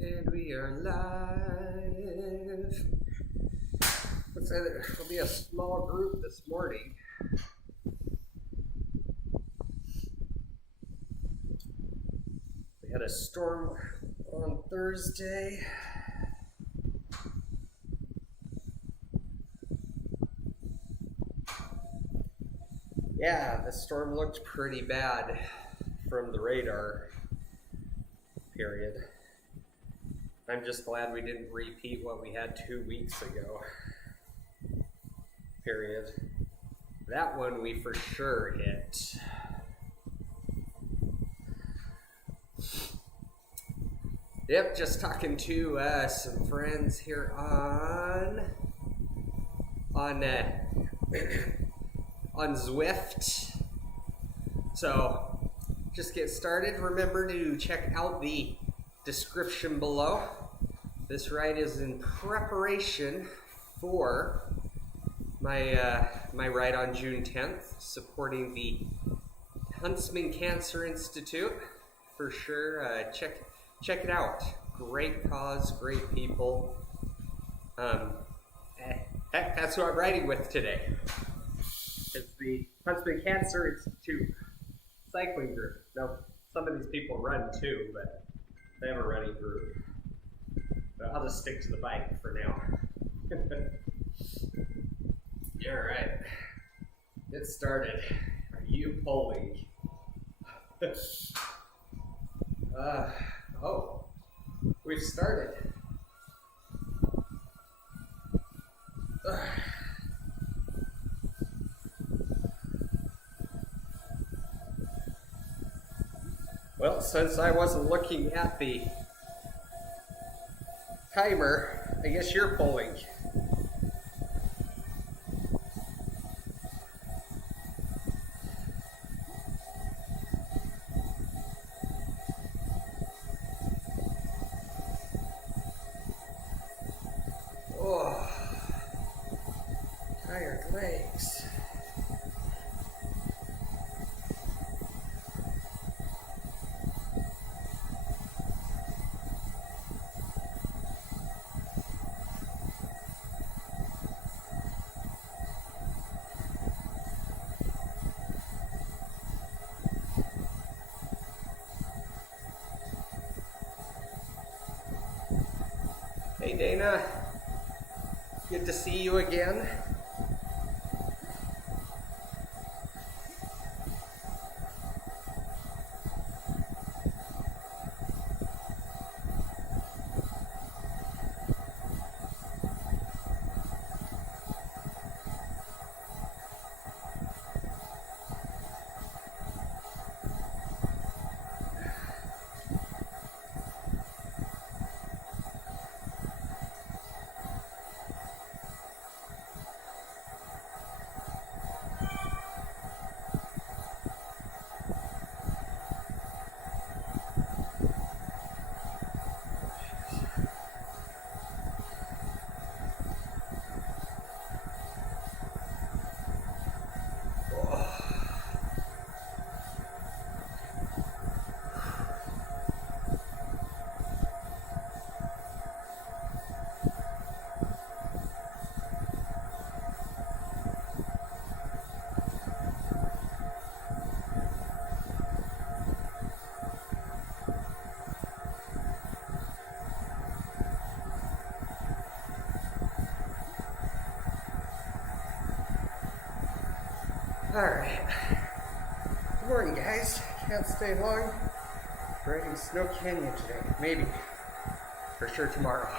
And we are live. Looks like there'll be a small group this morning. We had a storm on Thursday. Yeah, the storm looked pretty bad from the radar period. I'm just glad we didn't repeat what we had 2 weeks ago. Period. That one we for sure hit. Yep, just talking to some friends here on Zwift. So just get started. Remember to check out the description below. This ride is in preparation for my ride on June 10th, supporting the Huntsman Cancer Institute. For sure, check it out. Great cause, great people. Heck, that's who I'm riding with today. It's the Huntsman Cancer Institute cycling group. Now, some of these people run too, but they have a running group. But I'll just stick to the bike for now. All right, get started. Are you pulling? Oh, we've started. Well, since I wasn't looking at the timer, I guess you're pulling. Oh, tired legs. Hey Dana, good to see you again. Alright, good morning guys, can't stay long. Riding Snow Canyon today, maybe, for sure tomorrow.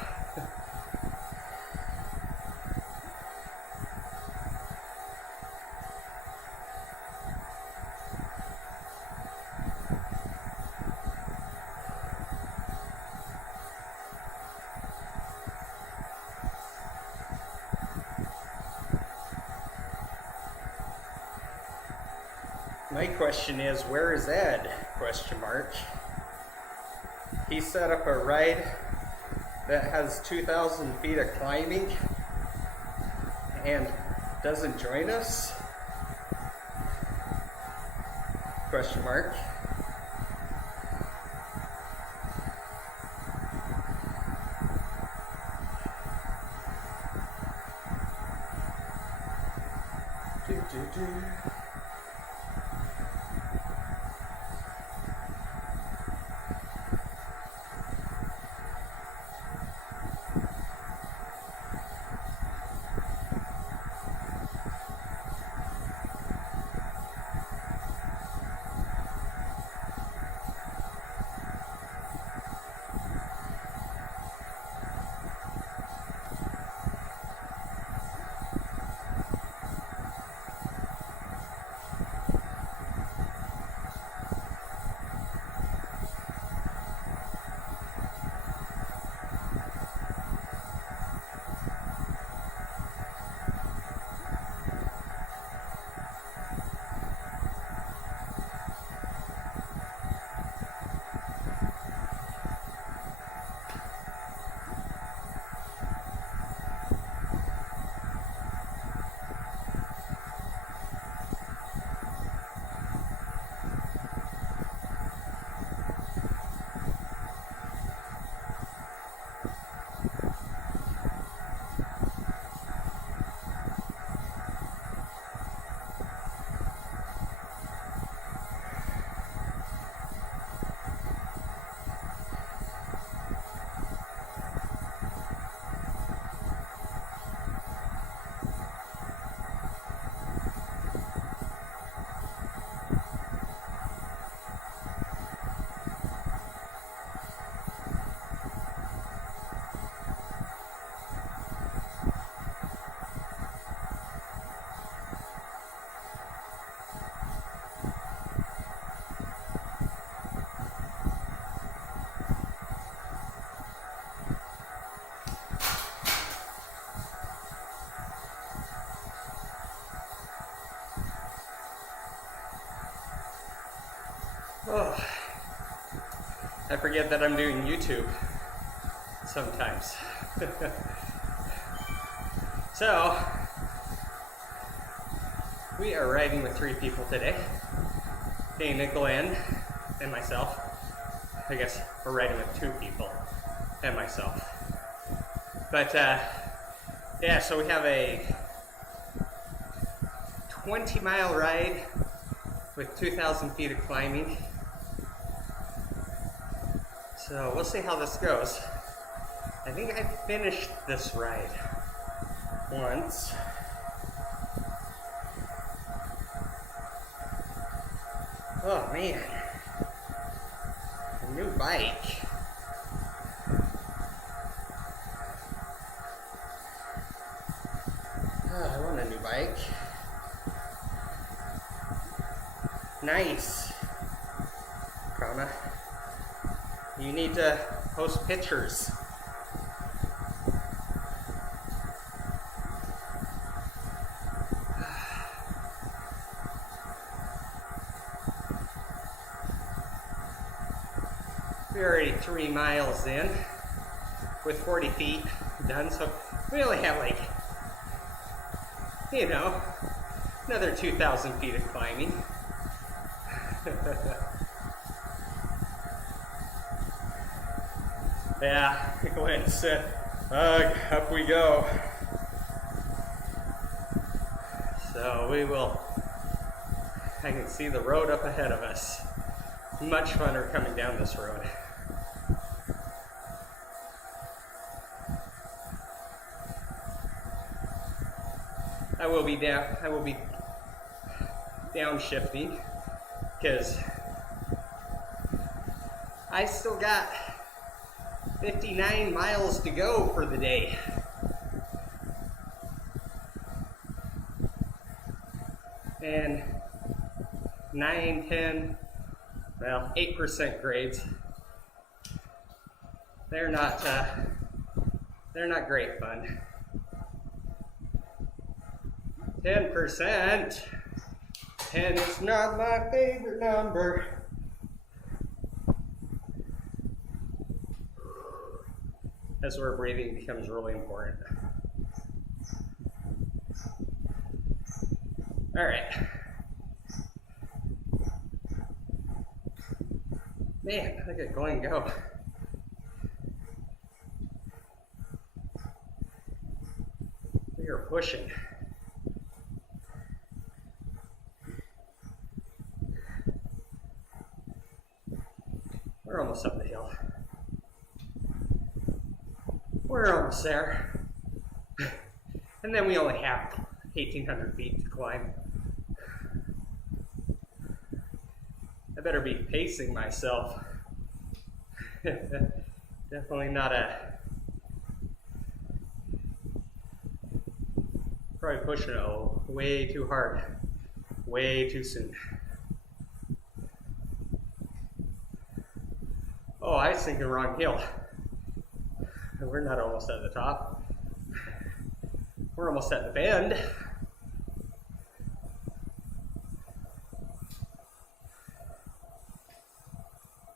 My question is, where is Ed? Question mark. He set up a ride that has 2,000 feet of climbing and doesn't join us? Question mark. Do, do, do. Oh, I forget that I'm doing YouTube sometimes. So, we are riding with 3 people today. Dana, Glenn, and myself. I guess we're riding with 2 people and myself. But, yeah, so we have a 20-mile ride with 2,000 feet of climbing. So we'll see how this goes. I think I finished this ride once. Oh man, a new bike. Oh, I want a new bike. Nice. Comma. You need to post pictures. We're already 3 miles in with 40 feet done, so we only have like, you know, another 2,000 feet of climbing. Yeah, Glenn said, up we go. So we will, I can see the road up ahead of us. Much funner coming down this road. I will be downshifting because I still got 59 miles to go for the day. And 9, 10, well, 8% grades. They're not great fun. 10%, 10 is not my favorite number. That's where breathing becomes really important. All right. Man, look at Glenn go. We are pushing. We're almost there. And then we only have 1,800 feet to climb. I better be pacing myself. Definitely not probably pushing it way too hard, way too soon. Oh, I was thinking wrong hill. We're not almost at the top. We're almost at the bend.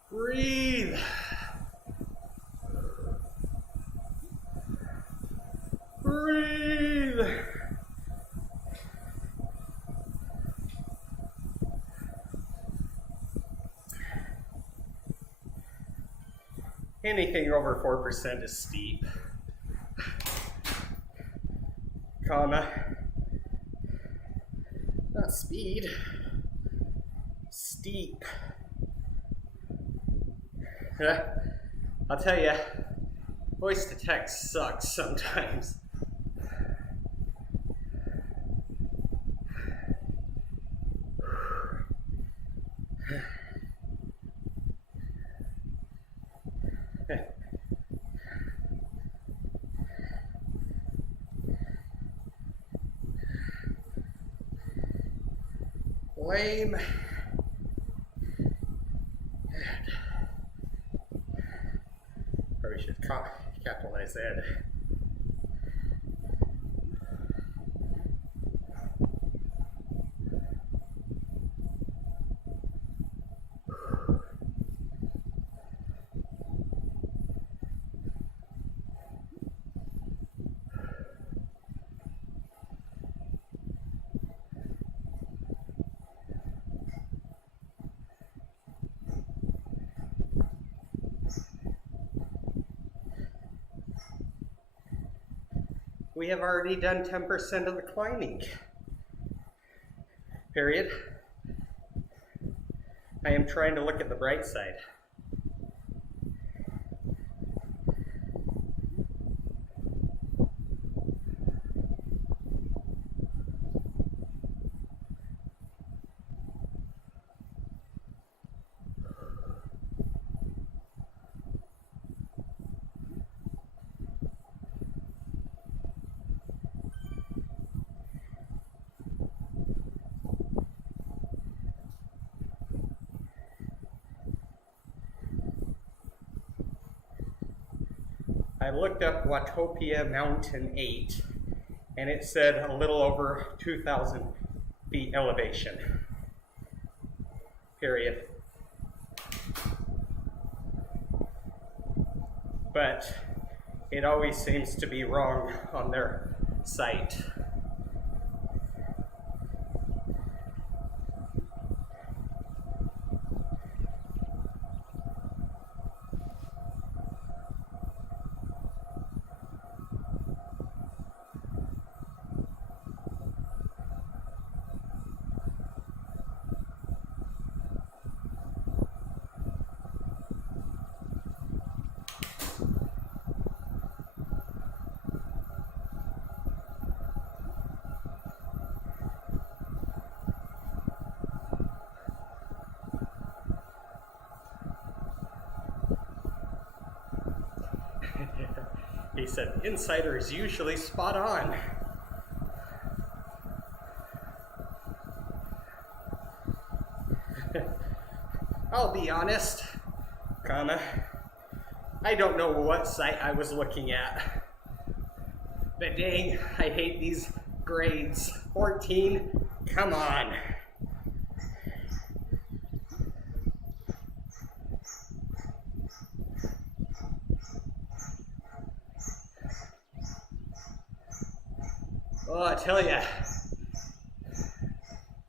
Breathe. Breathe. Anything over 4% is steep. Comma. Not speed. Steep. I'll tell you, voice to text sucks sometimes. Lame. Probably should capitalize that. We have already done 10% of the climbing. Period. I am trying to look at the bright side. I looked up Watopia Mountain 8, and it said a little over 2,000 feet elevation. Period. But it always seems to be wrong on their site. He said, insider is usually spot on. I'll be honest, comma, I don't know what site I was looking at. But dang, I hate these grades. 14, come on. Oh, I tell ya,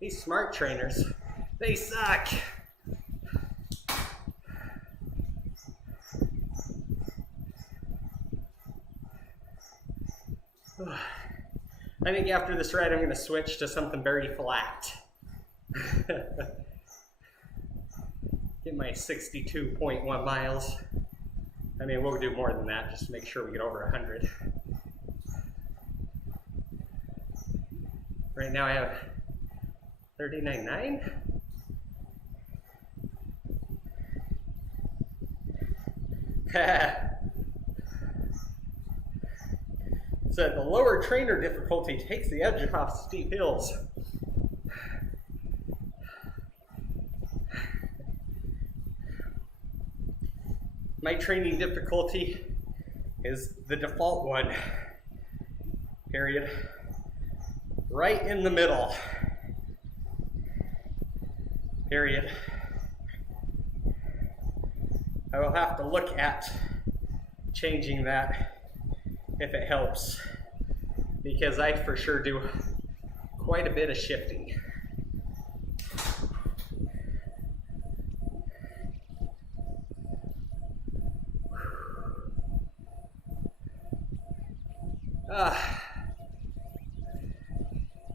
these smart trainers, they suck. I think after this ride, I'm going to switch to something very flat. Get my 62.1 miles. I mean, we'll do more than that just to make sure we get over 100. Right now I have 39.9. So the lower trainer difficulty takes the edge off steep hills. My training difficulty is the default one, period. Right in the middle, period. I will have to look at changing that if it helps, because I for sure do quite a bit of shifting.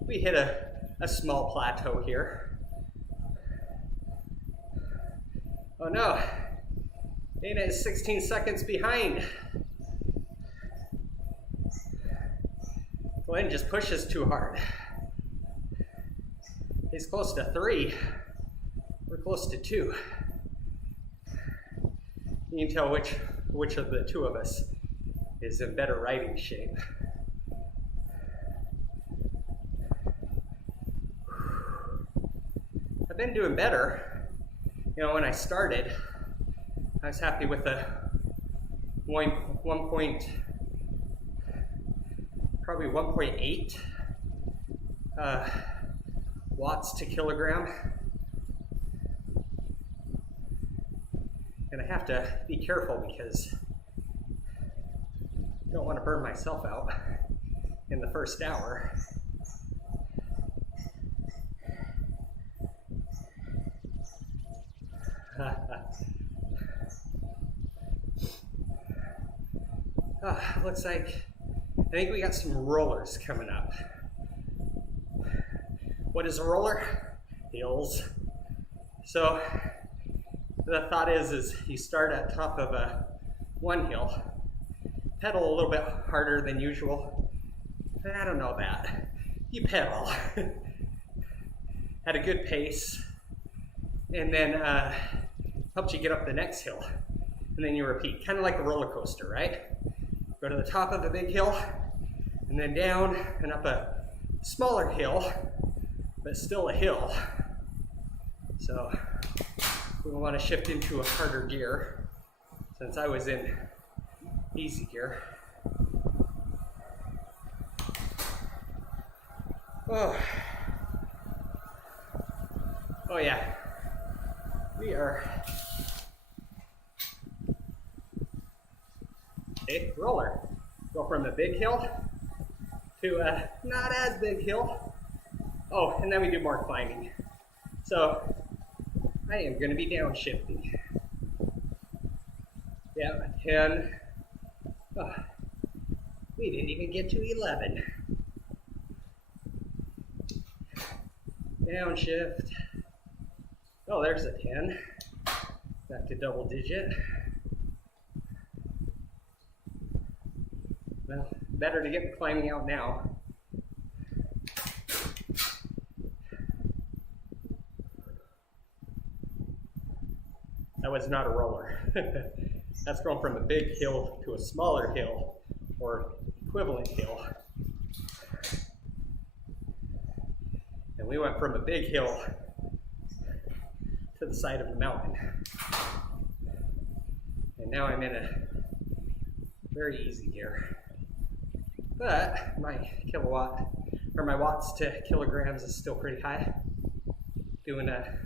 We hit a small plateau here. Oh no, Dana is 16 seconds behind. Glenn just pushes too hard. He's close to 3. We're close to 2. You can tell which of the two of us is in better riding shape. I've been doing better. You know, when I started, I was happy with the probably 1.8 watts to kilogram. And I have to be careful because I don't want to burn myself out in the first hour. Looks like, I think we got some rollers coming up. What is a roller? Hills. So the thought is you start at top of one hill, pedal a little bit harder than usual. I don't know that. You pedal at a good pace, and then helps you get up the next hill, and then you repeat, kind of like a roller coaster, right? Go to the top of a big hill, and then down and up a smaller hill, but still a hill. So we want to shift into a harder gear, since I was in easy gear. Oh yeah, we are. Okay, roller. Go from a big hill to a not as big hill. Oh, and then we do more climbing. So I am going to be downshifting. Yeah, 10. Oh, we didn't even get to 11. Downshift. Oh, there's a 10. Back to double digit. Well, better to get the climbing out now. That was not a roller. That's going from a big hill to a smaller hill, or equivalent hill. And we went from a big hill to the side of the mountain. And now I'm in a very easy gear. But my my watts to kilograms is still pretty high. Doing a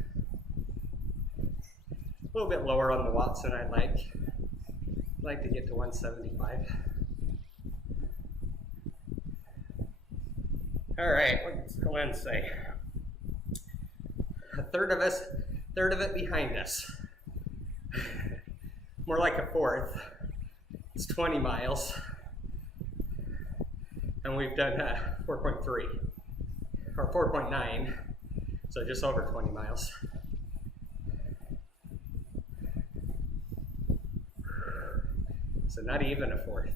little bit lower on the watts than I'd like. I'd like to get to 175. All right, what's Glenn say? A third of it behind us. More like a fourth. It's 20 miles. And we've done 4.3 or 4.9, so just over 20 miles. So not even a fourth.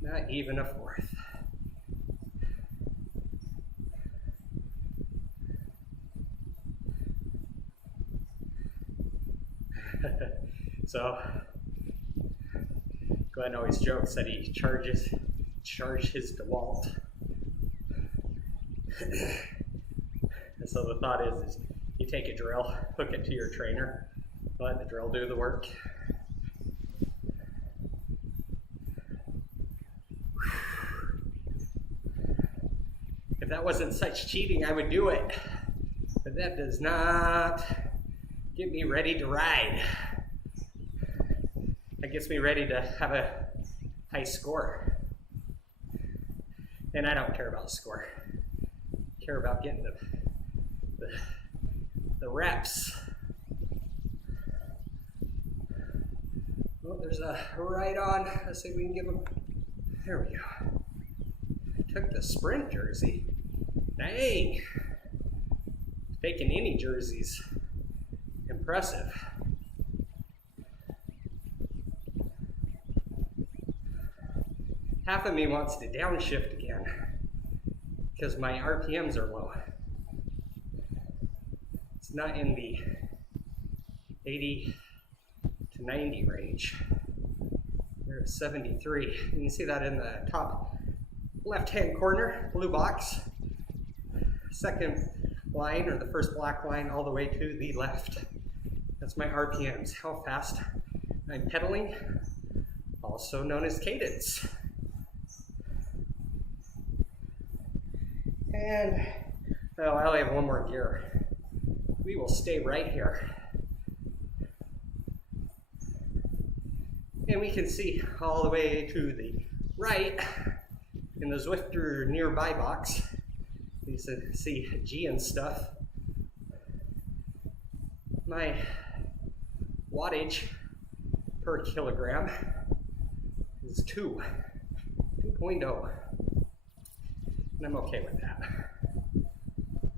Not even a fourth. So Glenn always jokes that he charges his DeWalt. And so the thought is you take a drill, hook it to your trainer, let the drill do the work. If that wasn't such cheating, I would do it. But that does not get me ready to ride. That gets me ready to have a high score. And I don't care about score. I care about getting the reps. Well, there's a right on. Let's see if we can give him. There we go. Took the sprint jersey. Dang. Taking any jerseys. Impressive. Half of me wants to downshift again because my RPMs are low. It's not in the 80 to 90 range. They're at 73. You can see that in the top left-hand corner, blue box. Second line, or the first black line, all the way to the left. That's my RPMs, how fast I'm pedaling, also known as cadence. And, well, I only have one more gear. We will stay right here. And we can see all the way to the right in the Zwifter nearby box. You can see G and stuff. My wattage per kilogram is 2.0. And I'm okay with that.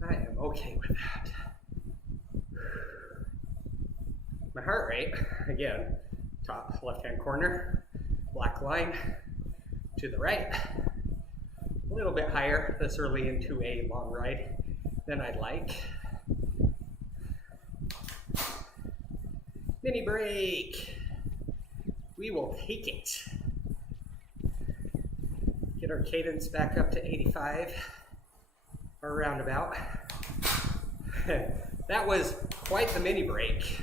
I am okay with that. My heart rate, again, top left-hand corner, black line to the right. A little bit higher this early into a long ride than I'd like. Mini break. We will take it. Get our cadence back up to 85 or roundabout. That was quite the mini break.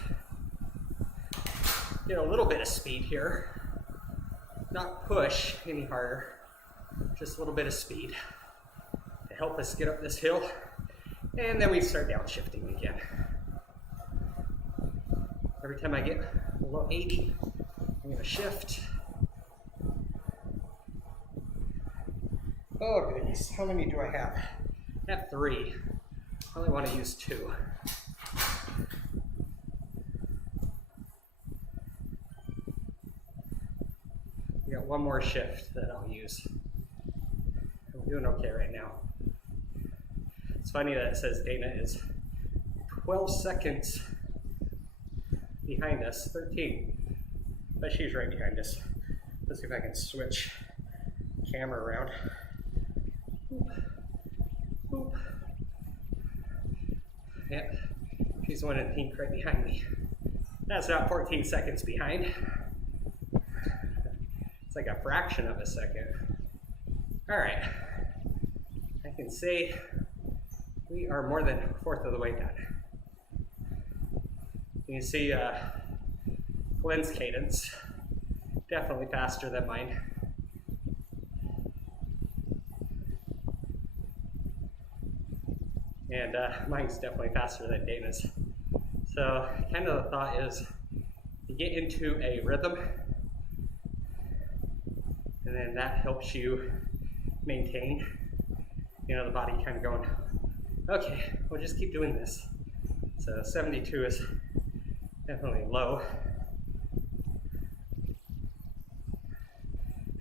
Get a little bit of speed here. Not push any harder, just a little bit of speed to help us get up this hill. And then we start downshifting again. Every time I get below 80, I'm gonna shift. Oh goodness, how many do I have? I have 3. I only want to use 2. I got one more shift that I'll use. I'm doing okay right now. It's funny that it says Dana is 12 seconds behind us, 13, but she's right behind us. Let's see if I can switch camera around. Boop. Boop. Yep, she's the one in pink right behind me. That's not 14 seconds behind. It's like a fraction of a second. All right, I can say we are more than a fourth of the way done. You can see Glenn's cadence, definitely faster than mine. And mine's definitely faster than Dana's. So kind of the thought is you get into a rhythm, and then that helps you maintain, you know, the body kind of going, okay, we'll just keep doing this. So 72 is definitely low.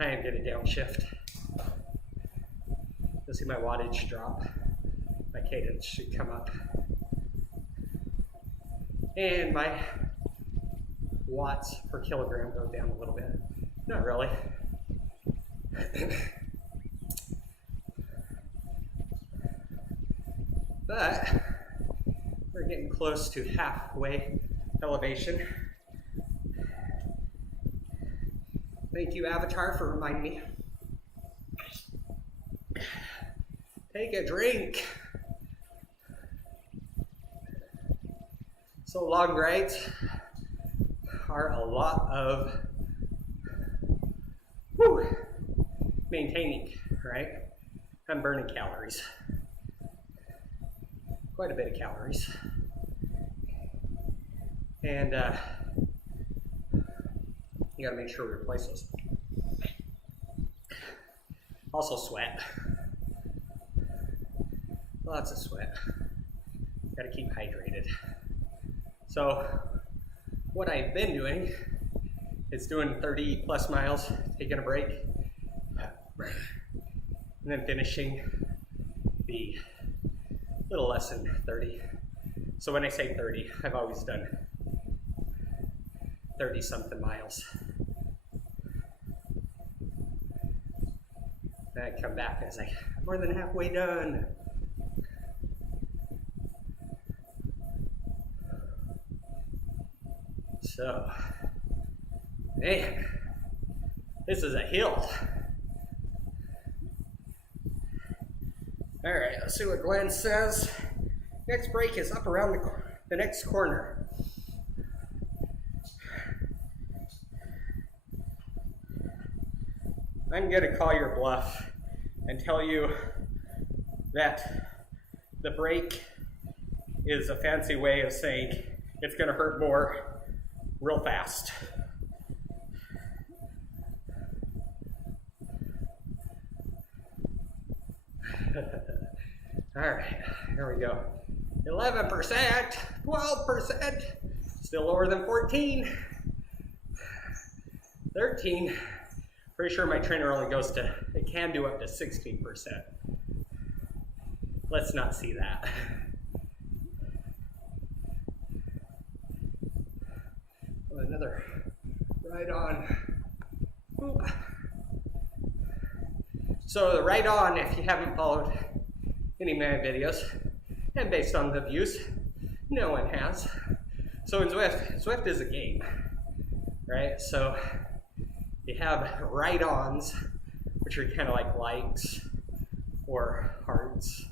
I am going to downshift. You'll see my wattage drop. My cadence should come up. And my watts per kilogram goes down a little bit. Not really. But we're getting close to halfway elevation. Thank you, Avatar, for reminding me. Take a drink. So long rides are a lot of maintaining, right? I'm burning calories. Quite a bit of calories. And you gotta make sure we replace those. Also sweat. Lots of sweat. Gotta keep hydrated. So what I've been doing is doing 30 plus miles, taking a break, and then finishing the little less than 30. So when I say 30, I've always done 30 something miles. Then I come back and it's like, more than halfway done. So, man, this is a hill. All right, let's see what Glenn says. Next break is up around the next corner. I'm gonna call your bluff and tell you that the break is a fancy way of saying it's gonna hurt more real fast. All right, here we go. 11%, 12%, still lower than 14, 13. Pretty sure my trainer only goes to, it can do up to 16%. Let's not see that. Another right on. Oop. So the right on, if you haven't followed any of my videos, and based on the views, no one has. So in Zwift is a game, right? So you have right-ons, which are kind of like likes or hearts,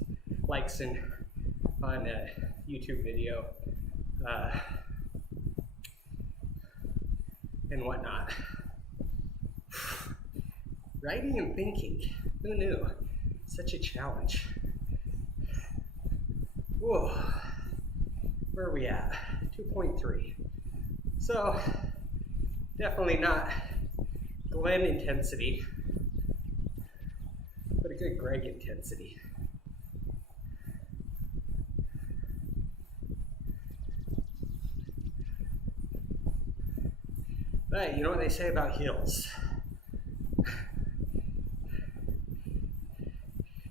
likes on a YouTube video, and whatnot. Writing and thinking, who knew? Such a challenge. Whoa, where are we at? 2.3. So, definitely not Glenn intensity, but a good Greg intensity. But you know what they say about hills?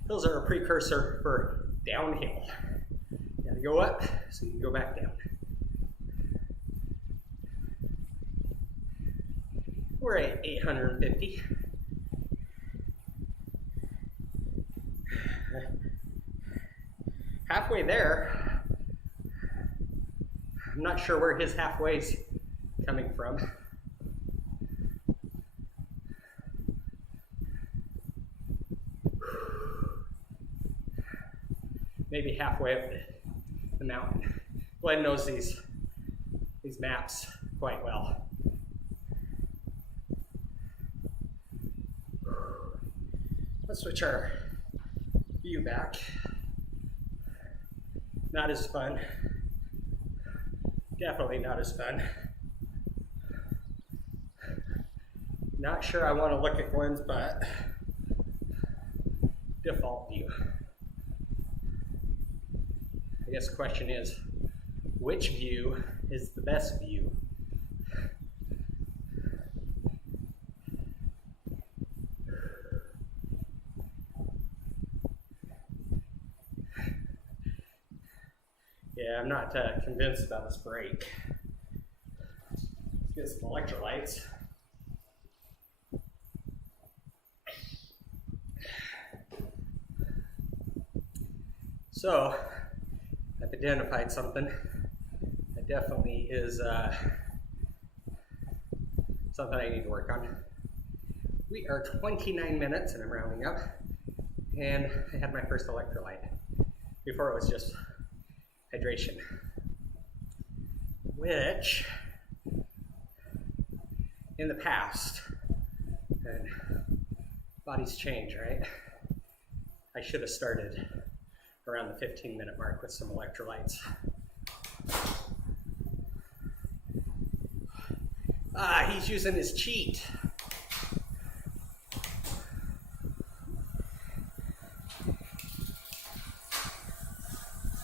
Hills are a precursor for downhill. You gotta go up so you can go back down. We're at 850. Halfway there. I'm not sure where his halfway's coming from. Maybe halfway up the mountain. Glenn knows these maps quite well. Let's switch our view back. Not as fun. Definitely not as fun. Not sure I want to look at Glenn's butt. Default view. I guess the question is, which view is the best view? Yeah, I'm not convinced about this break. It's Get some electrolytes. So, I've identified something that definitely is something I need to work on. We are 29 minutes, and I'm rounding up, and I had my first electrolyte. Before it was just hydration, which in the past, and bodies change, right? I should have started around the 15-minute mark with some electrolytes. He's using his cheat.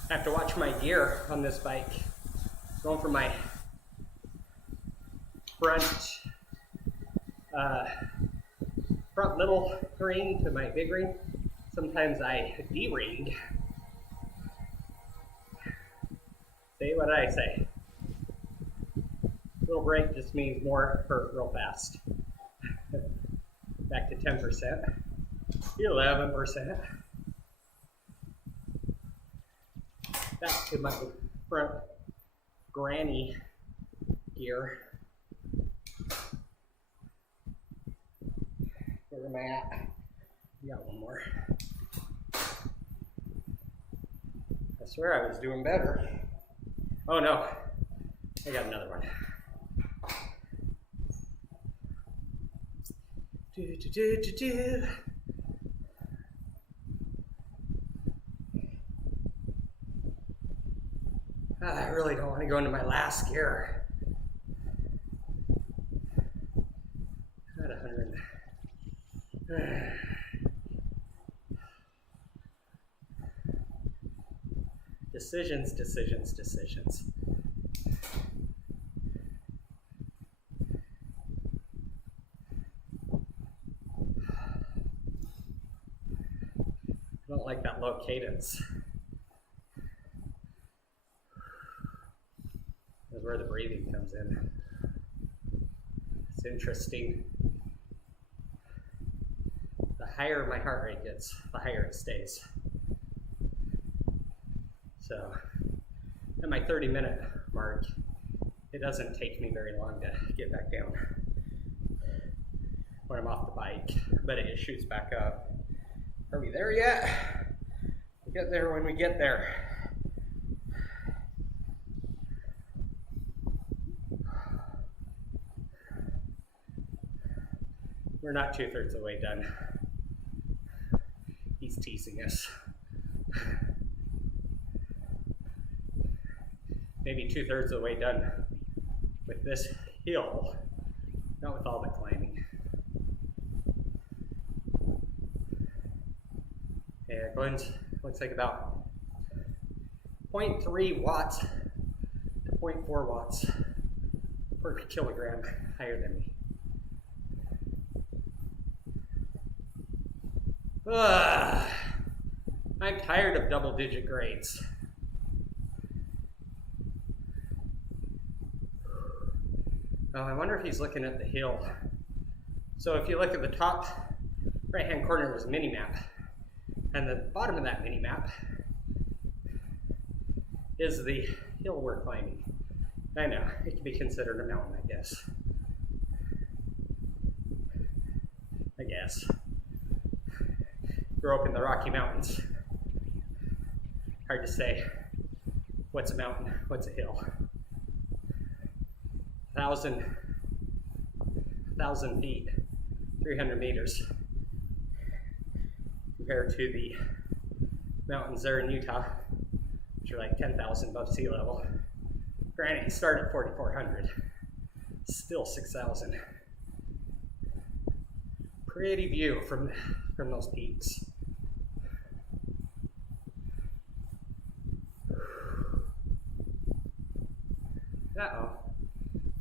I have to watch my gear on this bike. Going from my front little ring to my big ring. Sometimes I de-ring. See, what did I say? Little break just means more hurt real fast. Back to 10%, 11%. Back to my front granny gear. Where am I at? We got one more. I swear I was doing better. Oh no, I got another one. I really don't want to go into my last gear. At 100. Decisions, decisions, decisions. I don't like that low cadence. That's where the breathing comes in. It's interesting. The higher my heart rate gets, the higher it stays. So, at my 30-minute mark, it doesn't take me very long to get back down when I'm off the bike, but it shoots back up. Are we there yet? We'll get there when we get there. We're not 2/3 of the way done. He's teasing us. Maybe 2/3 of the way done with this hill, not with all the climbing. Yeah, Glenn's looks like about 0.3 watts to 0.4 watts per kilogram higher than me. I'm tired of double-digit grades. Oh, I wonder if he's looking at the hill. So if you look at the top right-hand corner, there's a mini-map. And the bottom of that mini-map is the hill we're climbing. I know, it can be considered a mountain, I guess. Grew up in the Rocky Mountains. Hard to say what's a mountain, what's a hill. 1,000 feet, 300 meters, compared to the mountains there in Utah, which are like 10,000 above sea level. Granted, you start at 4,400, still 6,000. Pretty view from those peaks. Uh-oh.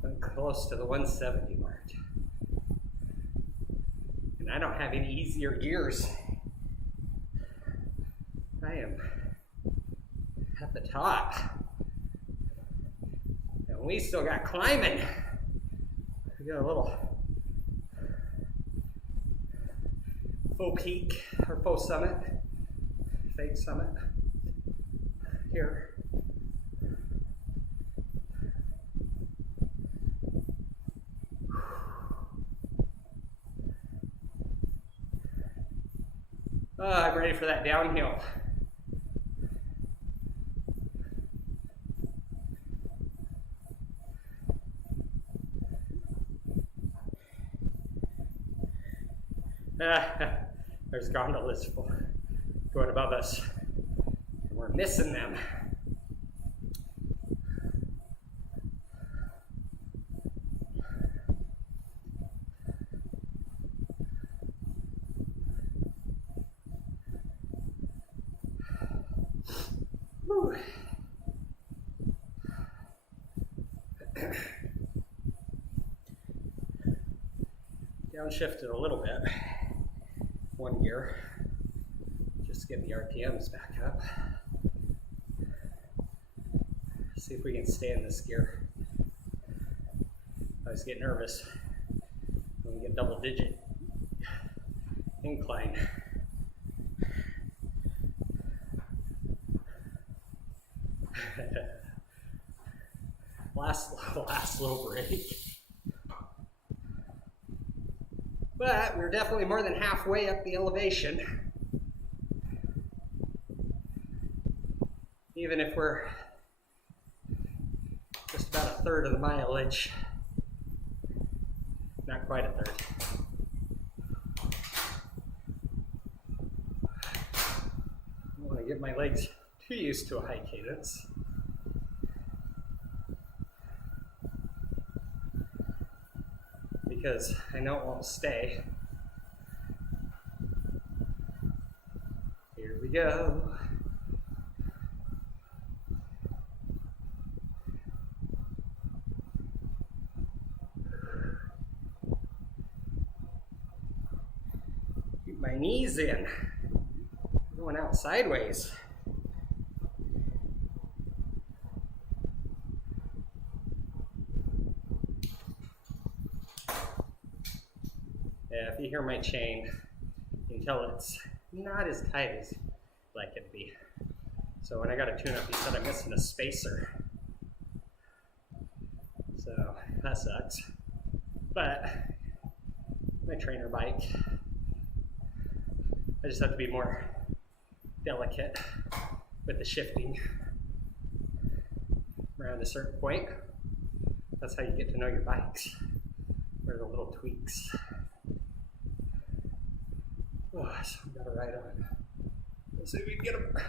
I'm close to the 170 mark. And I don't have any easier gears. I am at the top. And we still got climbing. We got a little faux peak or faux summit, fake summit here. I'm ready for that downhill. There's gondolas going above us. We're missing them. Whew. Downshifted a little bit. One gear, just to get the RPMs back up. See if we can stay in this gear. I always get nervous when we get double digit incline. last little break. But we're definitely more than halfway up the elevation. Even if we're just about a third of the mileage. Not quite a third. I don't want to get my legs too used to a high cadence. Because I know it won't stay. Here we go. Keep my knees in. Going out sideways. If you hear my chain, you can tell it's not as tight as I'd like it to be. So when I got a tune-up, he said I'm missing a spacer. So that sucks. But my trainer bike, I just have to be more delicate with the shifting around a certain point. That's how you get to know your bikes, where the little tweaks. Oh, so we got it right on. Let's see if we can get him. I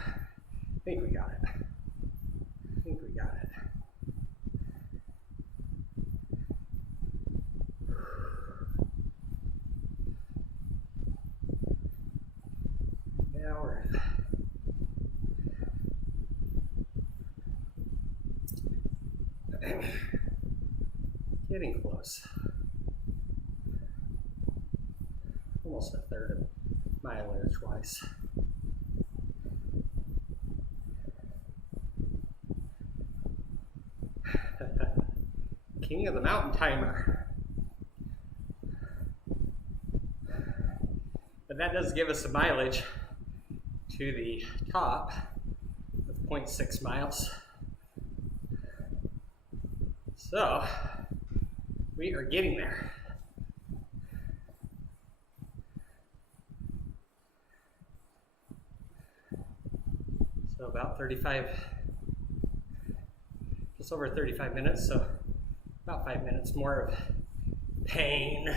think we got it. Now we're getting close. Almost a third of mileage-wise. King of the mountain timer. But that does give us some mileage to the top of 0.6 miles. So we are getting there. So about 35, just over 35 minutes, so about 5 minutes more of pain.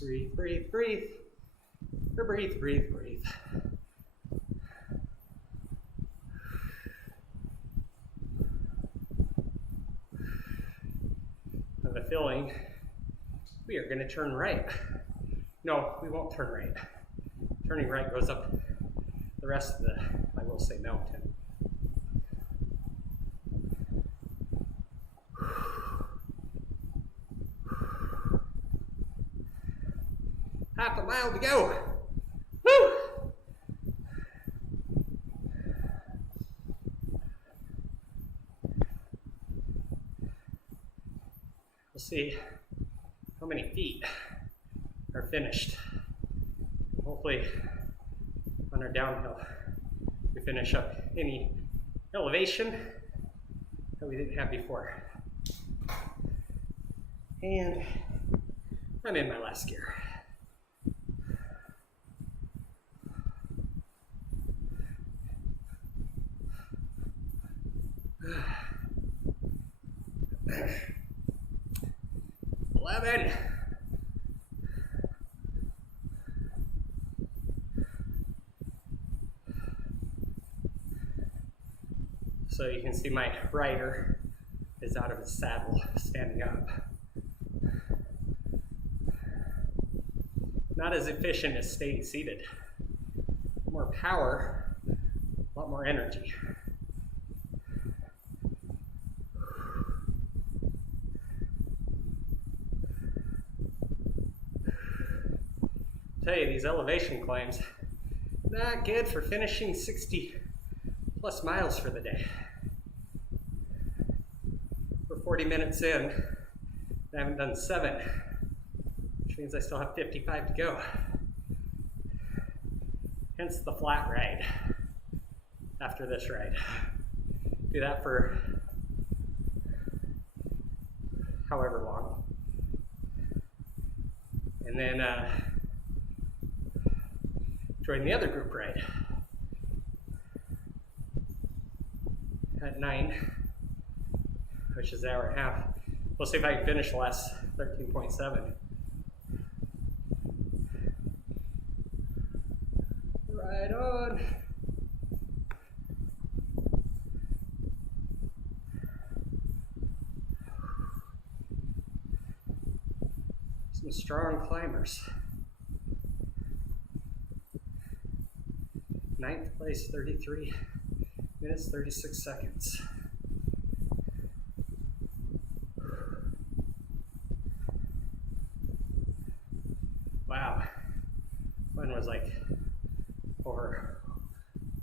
Breathe, breathe, breathe. Or breathe, breathe, breathe. I have a feeling we are going to turn right. No, we won't turn right. Turning right goes up the rest of the, I will say, mountain. Half a mile to go. Woo! see how many feet are finished. Hopefully on our downhill we finish up any elevation that we didn't have before. And I'm in my last gear. Eleven. So you can see my rider is out of his saddle, standing up. Not as efficient as staying seated. More power, a lot more energy. Tell you, these elevation climbs, not good for finishing 60 plus miles for the day. We're 40 minutes in, I haven't done 7, which means I still have 55 to go. Hence the flat ride after this ride. Do that for however long. And then join the other group ride at 9, which is an hour and a half. We'll see if I can finish the last 13.7. Right on. Some strong climbers. 9th place, 33 minutes, 36 seconds. Wow, mine was like over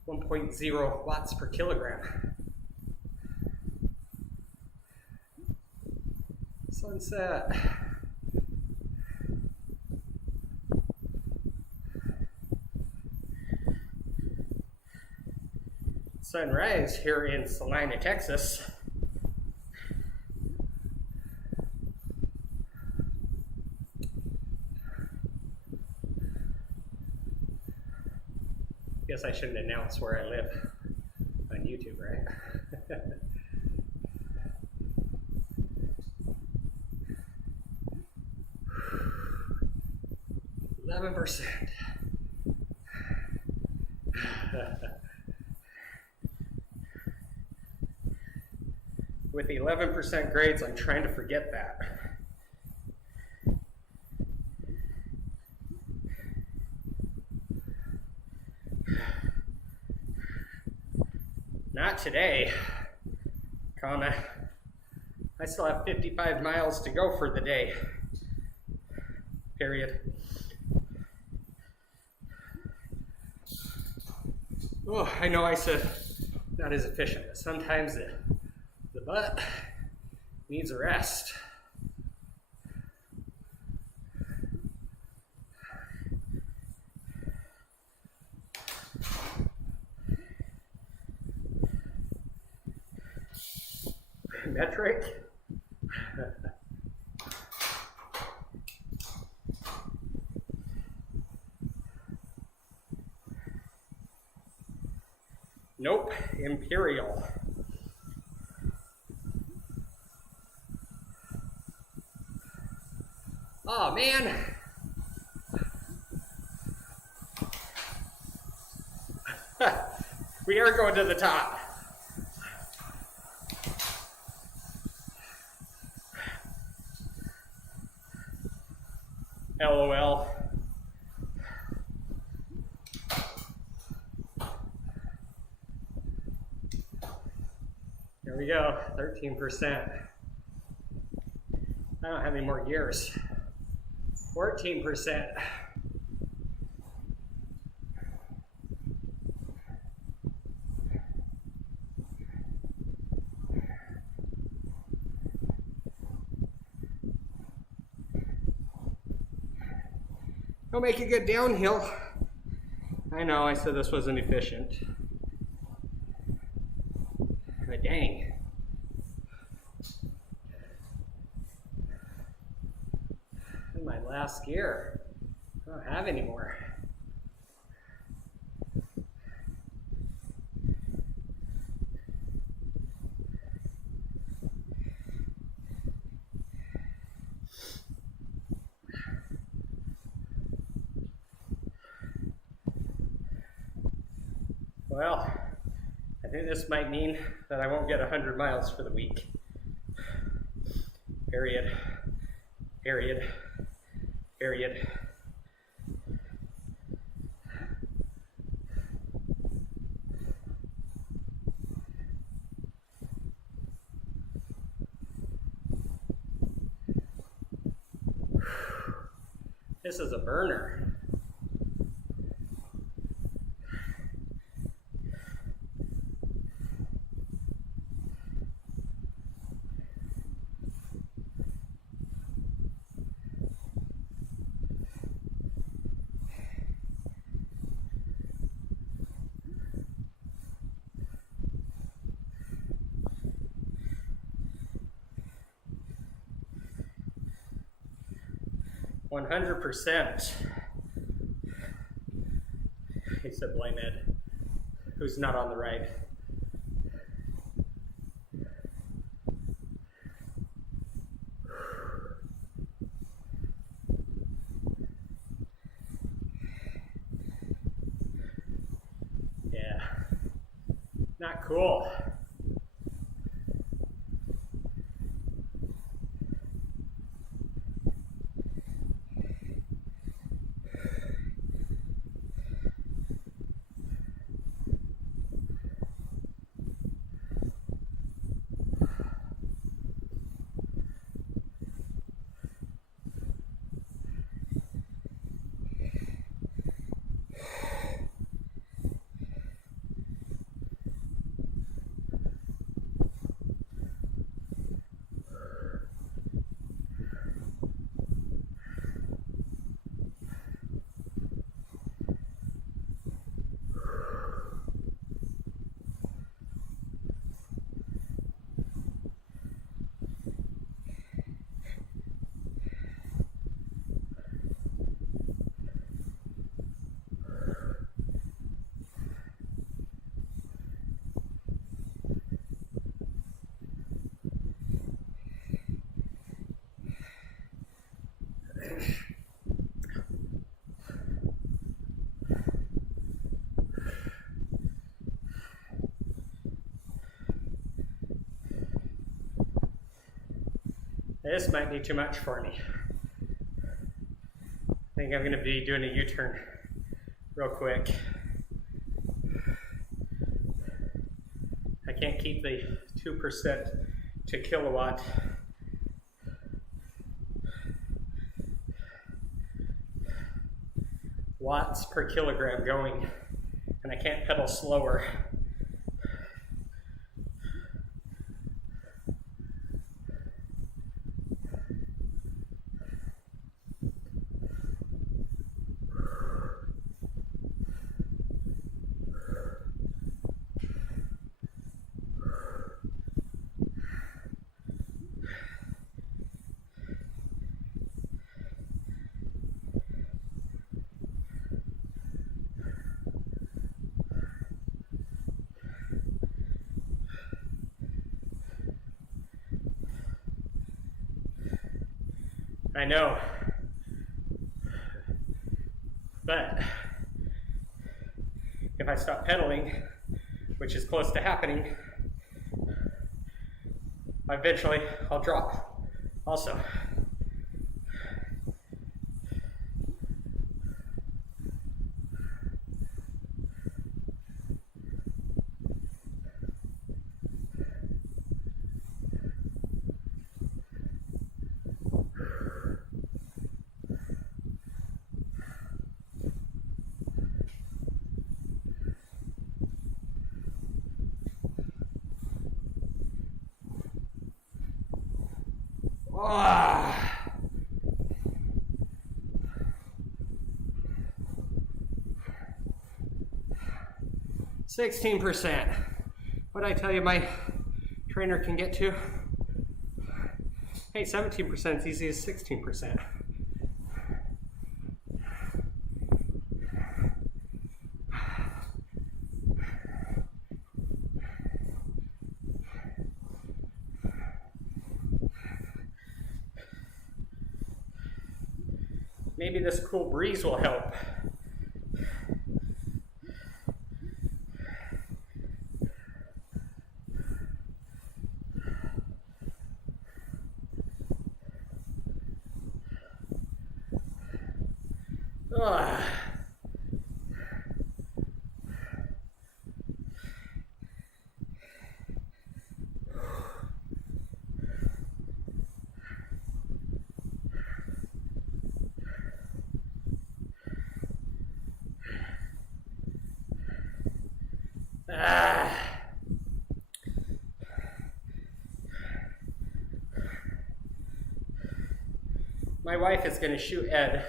1.0 watts per kilogram. Sunset. Sunrise here in Salina, Texas. Guess I shouldn't announce where I live on YouTube, right? 11%. With 11% grades, I'm trying to forget that. Not today, comma. I still have 55 miles to go for the day, period. Oh, I know I said not as efficient, but sometimes the butt needs a rest. Metric. Nope, imperial. Oh man. We are going to the top. LOL. Here we go, 13%. I don't have any more gears. 14%. Don't make it get downhill. I know I said this wasn't efficient. But dang. In my last gear. I don't have any more. Well, I think this might mean that I won't get 100 miles for the week. Period. Period. Period. This is a burner. 100%. He said blame Ed, who's not on the right. Yeah, not cool. This might be too much for me. I think I'm going to be doing a U-turn real quick. I can't keep the 2% to kilowatt. Watts per kilogram going, and I can't pedal slower. I know, but if I stop pedaling, which is close to happening, eventually I'll drop also. Ah. 16%. What did I tell you my trainer can get to? Hey, 17% is easy as 16%. Maybe this cool breeze will help. Ugh. My wife is going to shoot Ed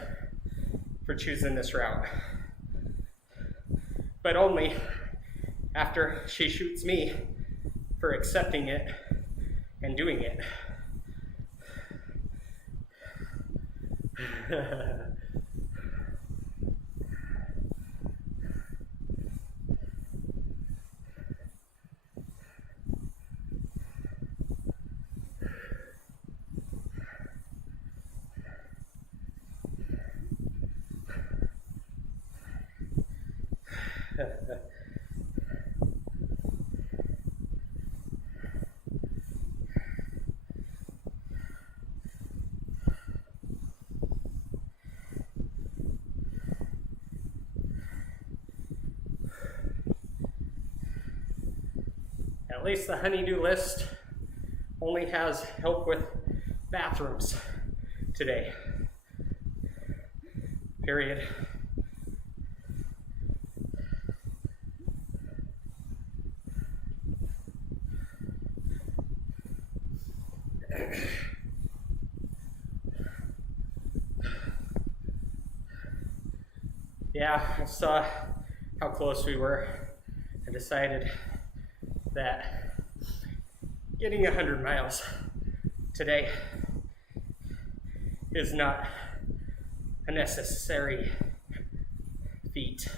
for choosing this route, but only after she shoots me for accepting it and doing it. At least the honeydew list only has help with bathrooms today. Period. Yeah, I saw how close we were and decided that getting 100 miles today is not a necessary feat.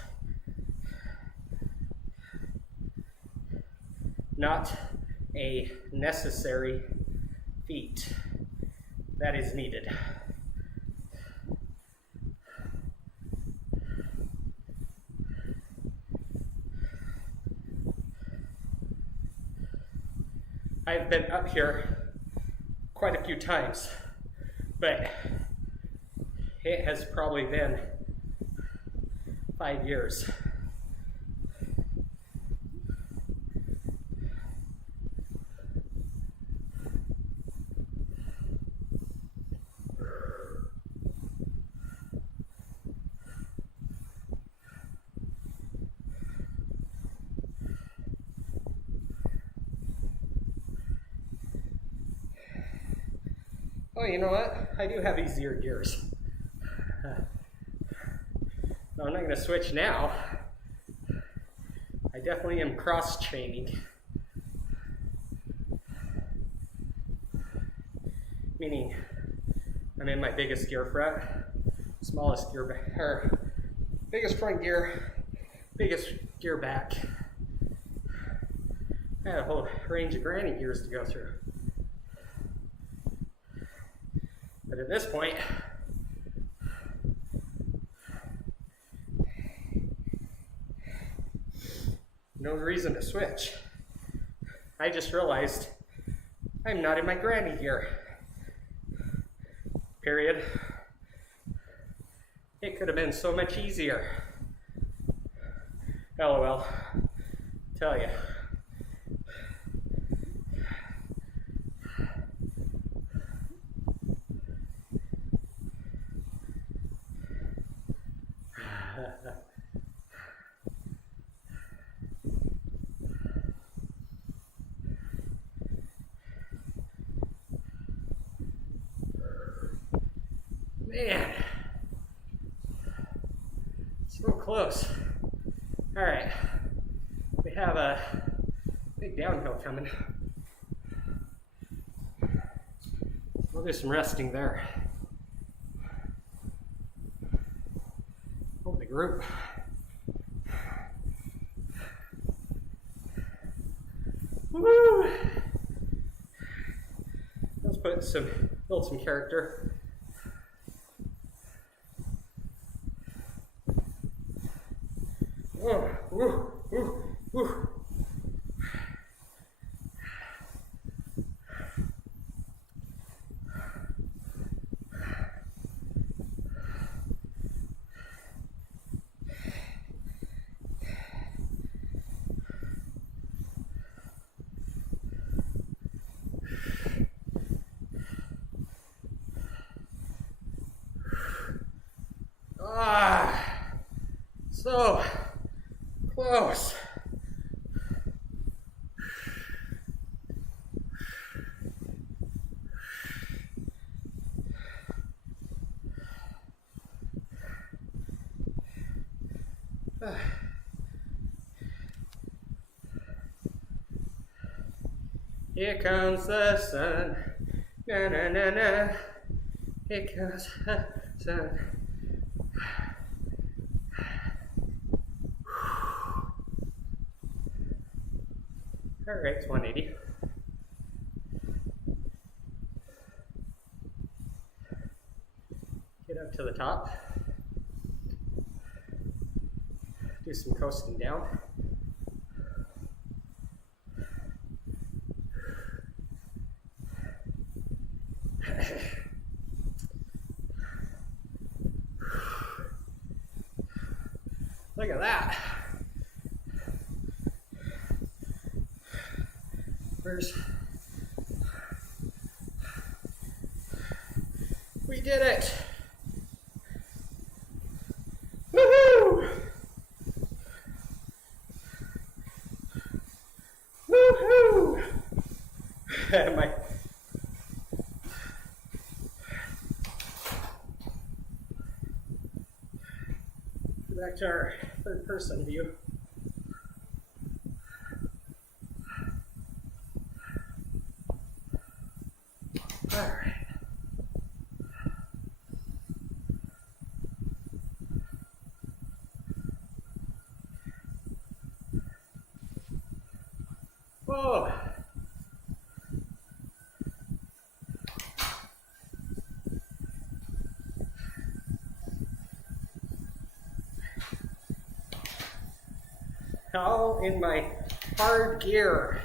Not a necessary feat that is needed. I've been up here quite a few times, but it has probably been 5 years. Oh, you know what? I do have easier gears. No, I'm not going to switch now. I definitely am cross-chaining. Meaning, I'm in my biggest gear front, smallest gear back, or biggest front gear, biggest gear back. I had a whole range of granny gears to go through. But at this point, no reason to switch. I just realized I'm not in my granny gear. Period. It could have been so much easier. LOL. Tell ya. Man, so close. All right, have a big downhill coming. We'll do some resting there. Hold the group. Woo! Let's build some character. Oh, woo, woo, woo. Ah, so close. Here comes the sun. Na na na na. Here comes the sun. All right, it's 180. Get up to the top. Do some coasting down. Look at that. We did it. Woohoo! Woohoo! Back to our third person view. All right. Whoa. All in my hard gear.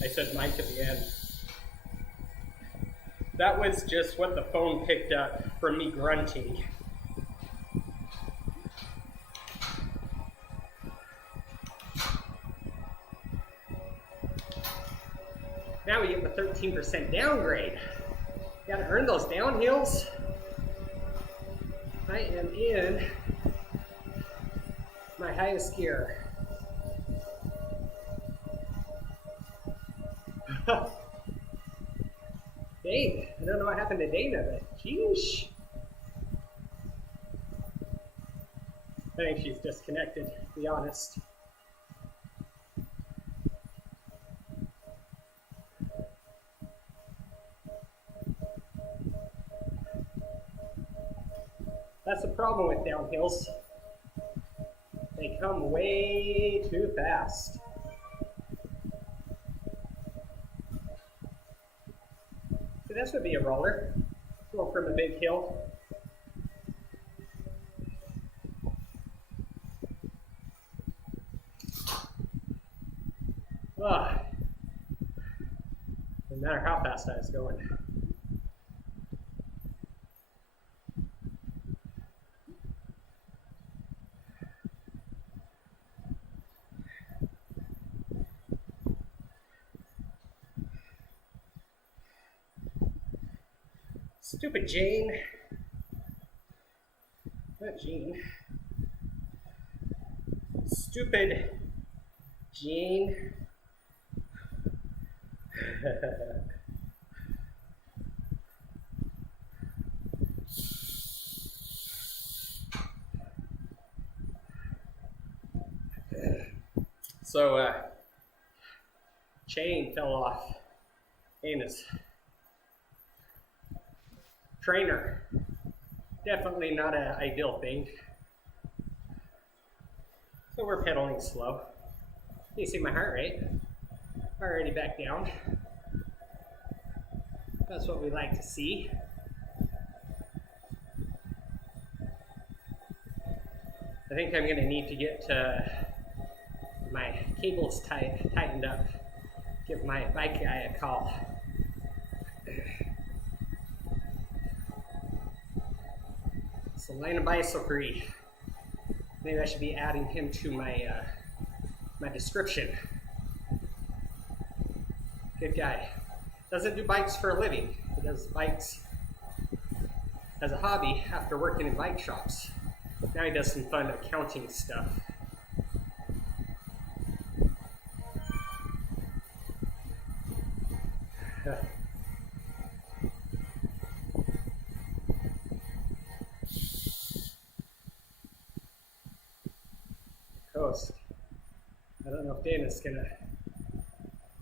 I said Mike at the end. That was just what the phone picked up from me grunting. Now we get the 13% downgrade. Gotta earn those downhills. I am in my highest gear. Dang, I don't know what happened to Dana, but sheesh. I think she's disconnected, to be honest. That's the problem with downhills. They come way too fast. So this would be a roller. Go from a big hill. Ah, no matter how fast I was going. Stupid Jane. Not Jean. Stupid Jean. So, chain fell off Dana's trainer. Definitely not an ideal thing. So we're pedaling slow. You see my heart rate already back down. That's what we like to see. I think I'm going to need to get my cables tightened up. Give my bike guy a call. So Lane of Bicyclery. Maybe I should be adding him to my my description. Good guy. Doesn't do bikes for a living. He does bikes as a hobby after working in bike shops. Now he does some fun accounting stuff. Coast. I don't know if Dana's gonna.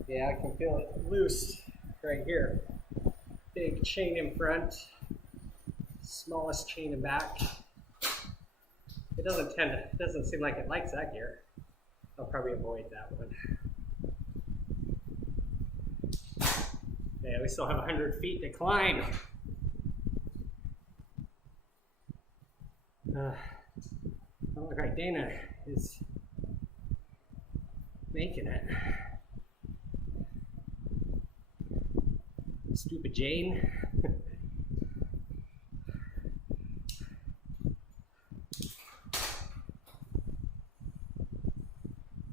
Yeah, I can feel it loose right here. Big chain in front, smallest chain in back. It doesn't seem like it likes that gear. I'll probably avoid that one. Yeah, we still have 100 feet to climb. Don't look like Dana is making it. Stupid Jane.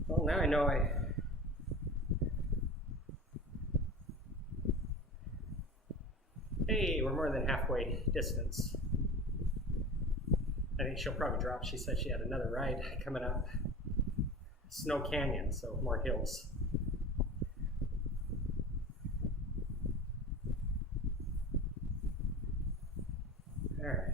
Well, now I know Hey, we're more than halfway distance. I think she'll probably drop. She said she had another ride coming up. Snow Canyon, so more hills. All right.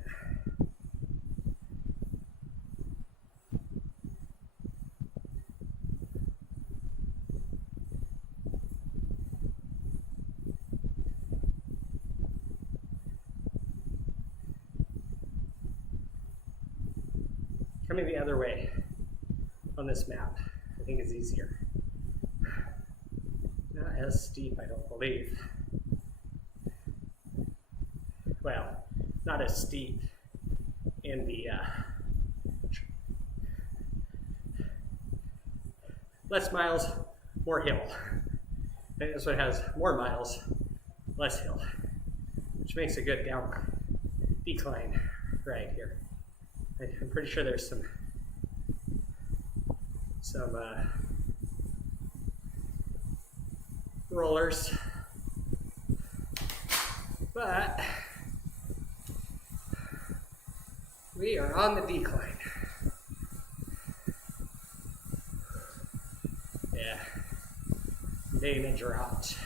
Coming the other way on this map, I think is easier. Not as steep, I don't believe. Well, not as steep in the less miles, more hill. I think this one has more miles, less hill, which makes a good decline right here. I'm pretty sure there's some rollers, but we are on the decline. Yeah, Dana dropped.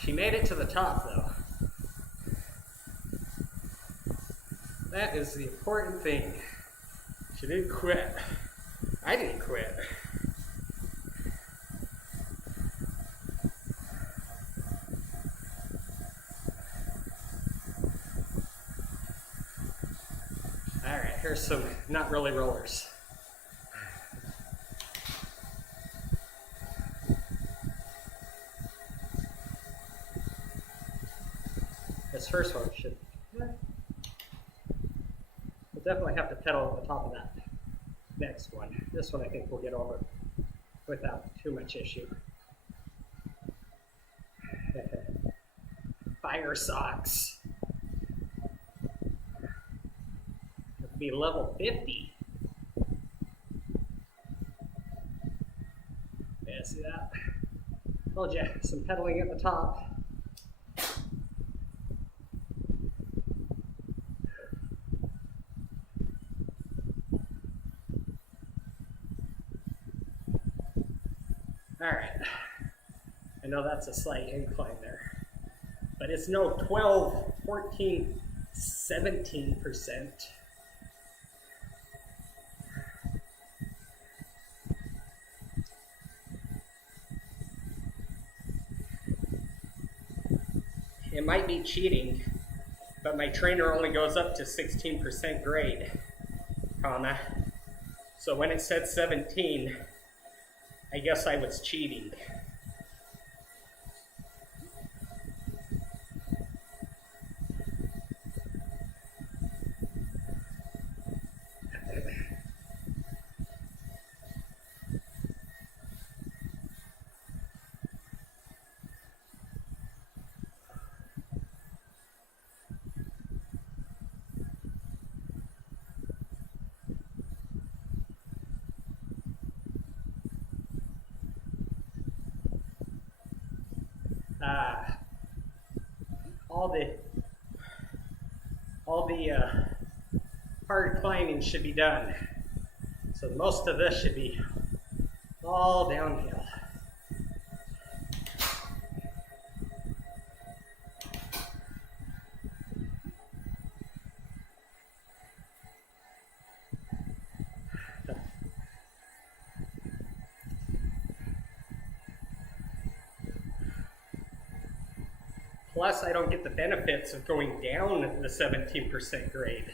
She made it to the top though. That is the important thing. She didn't quit. I didn't quit. All right, here's some not really rollers. This first one should. We'll definitely have to pedal at the top of that next one. This one I think we'll get over without too much issue. Fire socks. It'll be level 50. Yeah, see that? Told you, some pedaling at the top. All right, I know that's a slight incline there, but it's no 12, 14, 17%. it might be cheating, but my trainer only goes up to 16% grade, comma. So when it said 17, I guess I was cheating. All the hard climbing should be done. So most of this should be all downhill. Plus, I don't get the benefits of going down the 17% grade.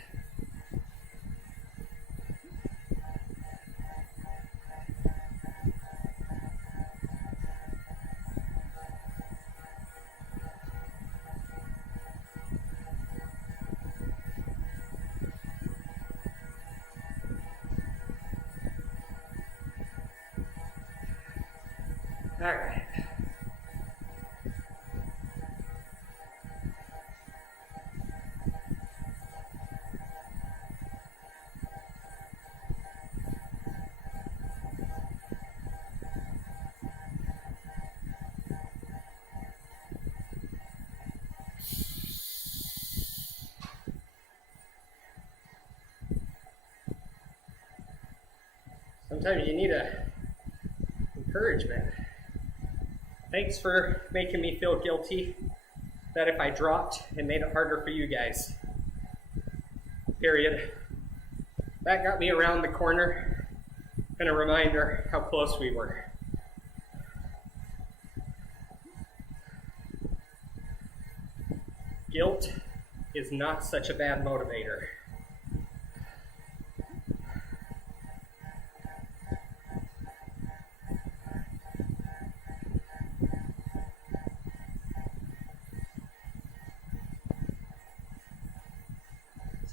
All right. Sometimes you need encouragement. Thanks for making me feel guilty that if I dropped, it made it harder for you guys. Period. That got me around the corner and a reminder how close we were. Guilt is not such a bad motivator.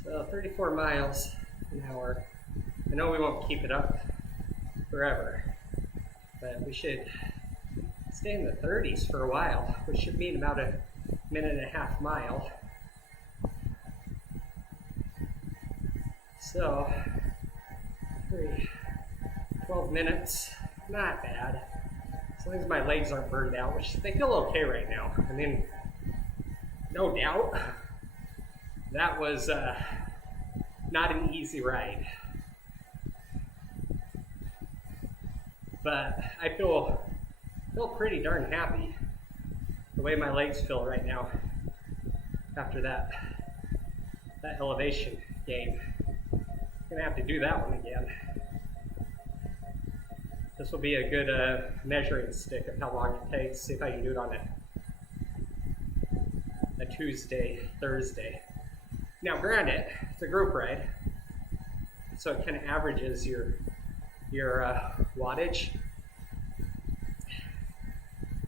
So 34 miles an hour. I know we won't keep it up forever, but we should stay in the 30s for a while, which should mean about a minute and a half mile. So 12 minutes, not bad. As long as my legs aren't burned out, which they feel okay right now. I mean, no doubt, that was not an easy ride. But I feel pretty darn happy the way my legs feel right now after that elevation game. I'm gonna have to do that one again. This will be a good measuring stick of how long it takes. See if I can do it on a Tuesday, Thursday. Now, granted, it's a group ride, so it kind of averages your wattage.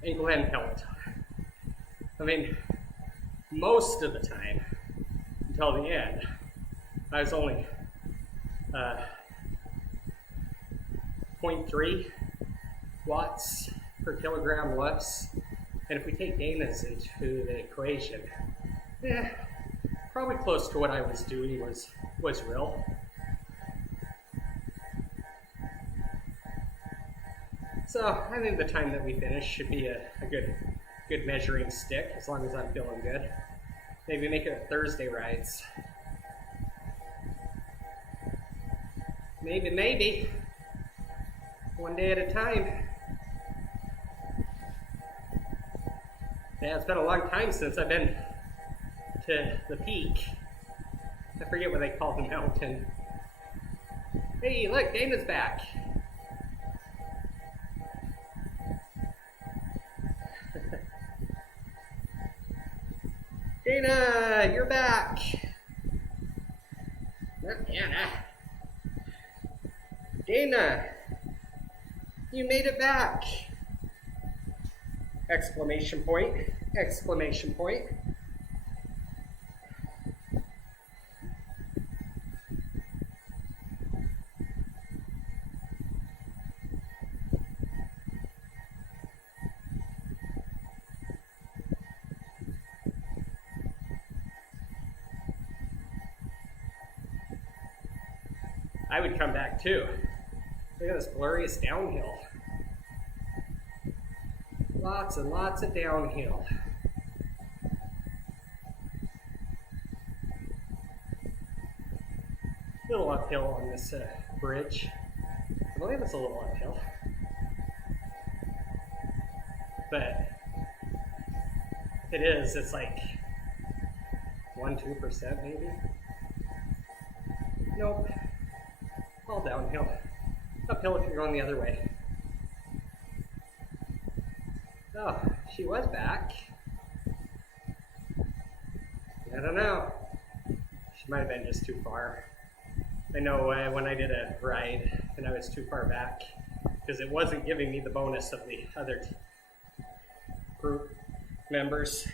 And go ahead and count. I mean, most of the time, until the end, I was only 0.3 watts per kilogram less. And if we take Dana's into the equation, probably close to what I was doing was real. So I think the time that we finish should be a good measuring stick, as long as I'm feeling good. Maybe make it Thursday rides. Maybe. One day at a time. Yeah, it's been a long time since I've been to the peak. I forget what they call the mountain. Hey, look, Dana's back. Dana, you're back. Not Anna. Dana, you made it back. Exclamation point, exclamation point. I would come back too. Look at this glorious downhill. Lots and lots of downhill. A little uphill on this bridge. I believe it's a little uphill. But if it is, it's like 1-2% maybe. Nope. All downhill. Uphill if you're going the other way. Oh, she was back. I don't know. She might have been just too far. I know when I did a ride and I was too far back because it wasn't giving me the bonus of the other group members.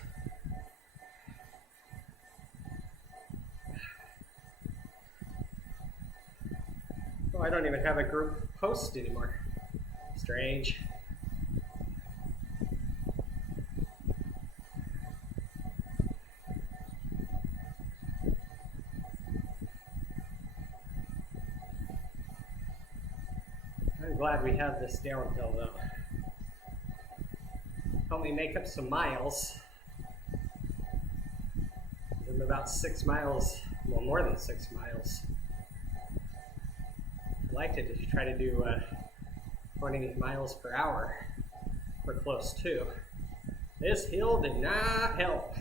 Oh, I don't even have a group post anymore. Strange. I'm glad we have this downhill though. Help me make up some miles. I'm about 6 miles, well more than 6 miles. I like to try to do 20 miles per hour, or close to. This hill did not help.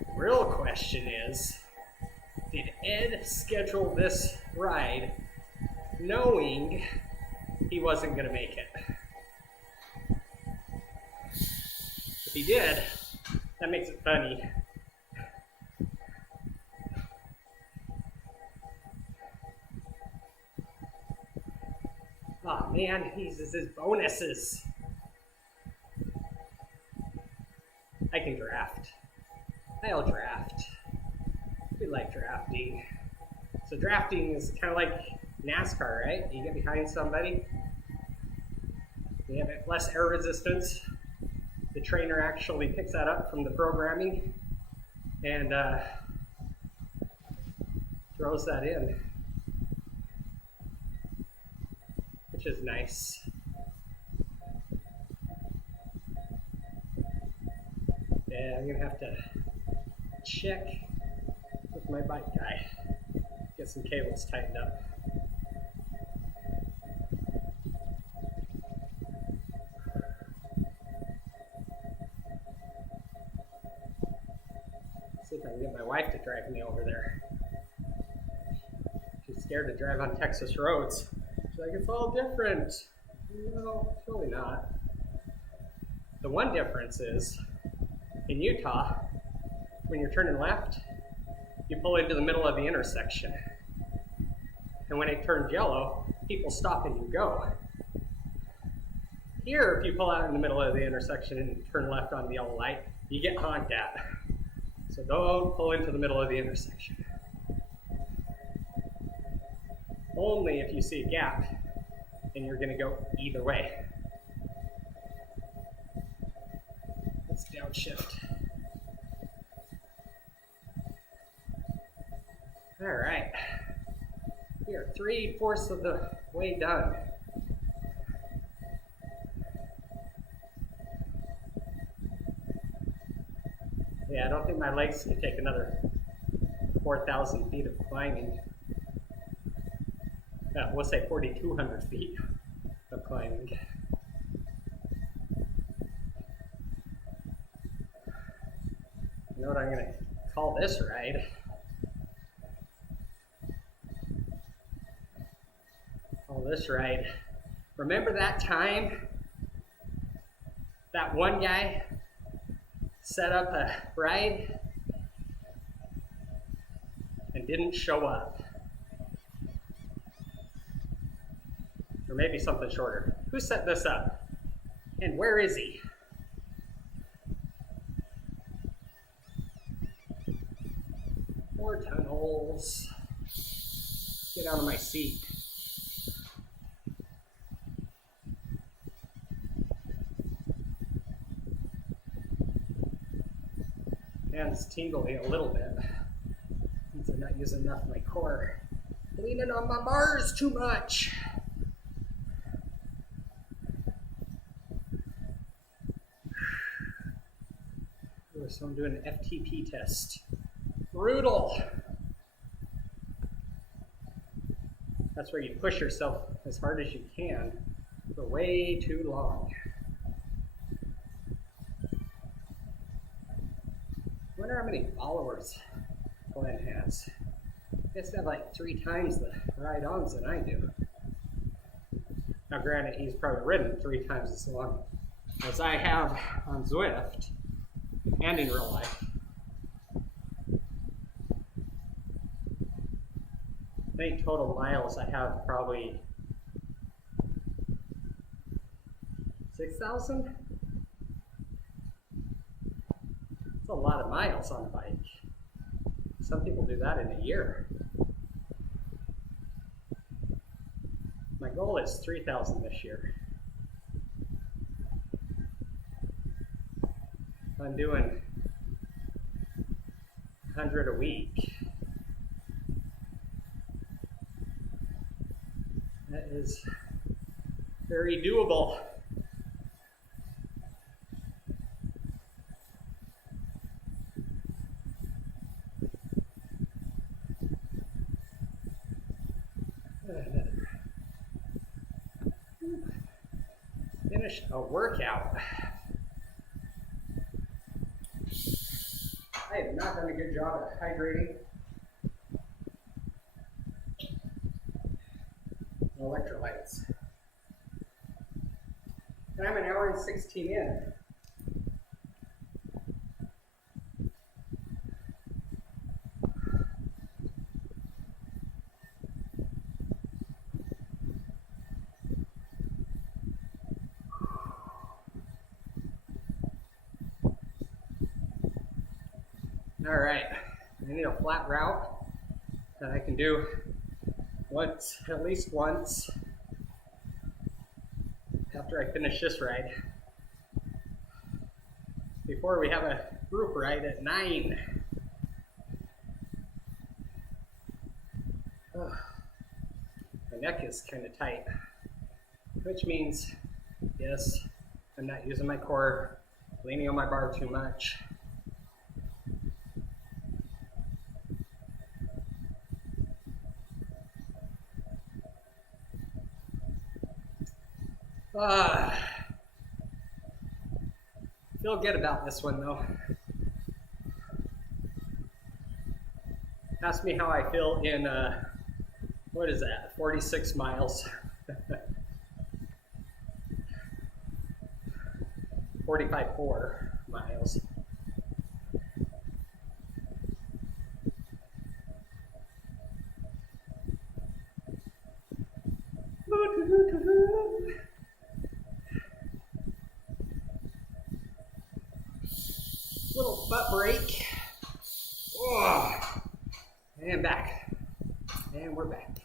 The real question is, did Ed schedule this ride knowing he wasn't going to make it? If he did, that makes it funny. Oh man, he uses his bonuses. I can draft. I'll draft. We like drafting. So drafting is kind of like NASCAR, right? You get behind somebody. You have less air resistance. The trainer actually picks that up from the programming and throws that in, which is nice. Yeah, I'm gonna have to check with my bike guy, get some cables tightened up. See if I can get my wife to drive me over there. She's scared to drive on Texas roads. She's like, it's all different. No, it's really not. The one difference is, in Utah, when you're turning left, you pull into the middle of the intersection. And when it turns yellow, people stop and you go. Here, if you pull out in the middle of the intersection and turn left on the yellow light, you get honked at. So don't pull into the middle of the intersection. Only if you see a gap and you're gonna go either way. Let's downshift. All right, we are 3/4 of the way done. Yeah, I don't think my legs can take another 4,000 feet of climbing. We'll say 4,200 feet of climbing. You know what I'm going to call this ride? this ride. Remember that time that one guy set up a ride and didn't show up? Or maybe something shorter. Who set this up? And where is he? More tunnels. Get out of my seat. Hands tingling a little bit. Means I'm not using enough of my core. Leaning on my bars too much. So I'm doing an FTP test. Brutal. That's where you push yourself as hard as you can for way too long. I wonder how many followers Glenn has. He has to have like 3 times the ride-ons than I do. Now granted, he's probably ridden 3 times as long as I have on Zwift and in real life. I think total miles I have probably 6,000. That's a lot of miles on a bike. Some people do that in a year. My goal is 3,000 this year. I'm doing 100 a week. That is very doable. Finished a workout. I have not done a good job at hydrating. Electrolytes. And I'm an hour and 16 in. All right, I need a flat route that I can do once, at least once, after I finish this ride, before we have a group ride at 9. Oh, my neck is kind of tight, which means, yes, I'm not using my core, leaning on my bar too much. Feel good about this one though. Ask me how I feel in, what is that, 46 miles. 45.4 miles. Little butt break. Oh, and back. And we're back.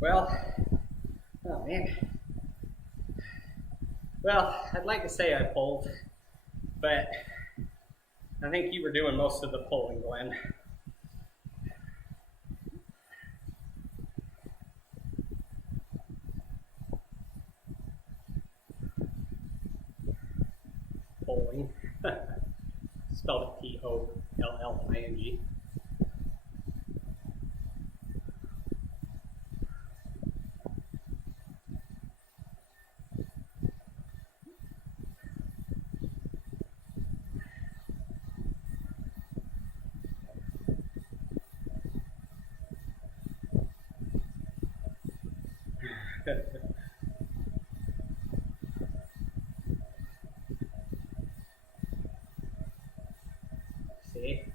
Well, oh man. Well, I'd like to say I pulled, but I think you were doing most of the pulling, Glenn. Polling. Spelled P-O-L-L-I-N-G. See,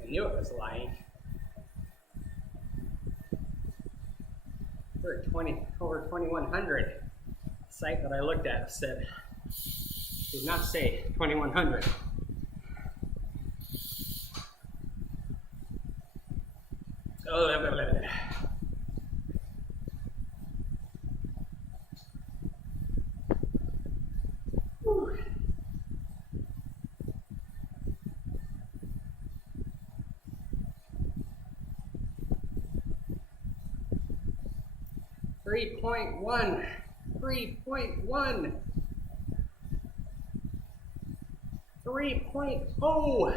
I knew it was lying. We're at over 2100. The site that I looked at said, did not say 2100. Oh, blah, blah, blah, blah. 3.1, 3.1, 3.0.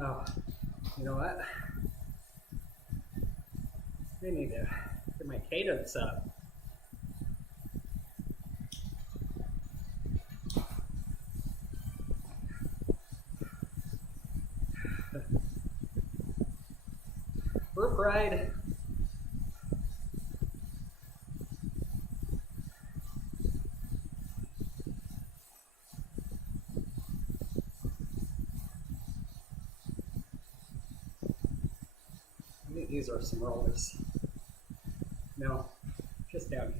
Oh, you know what? I need to get my cadence up. Group ride. I think these are some rollers. No, just downhill.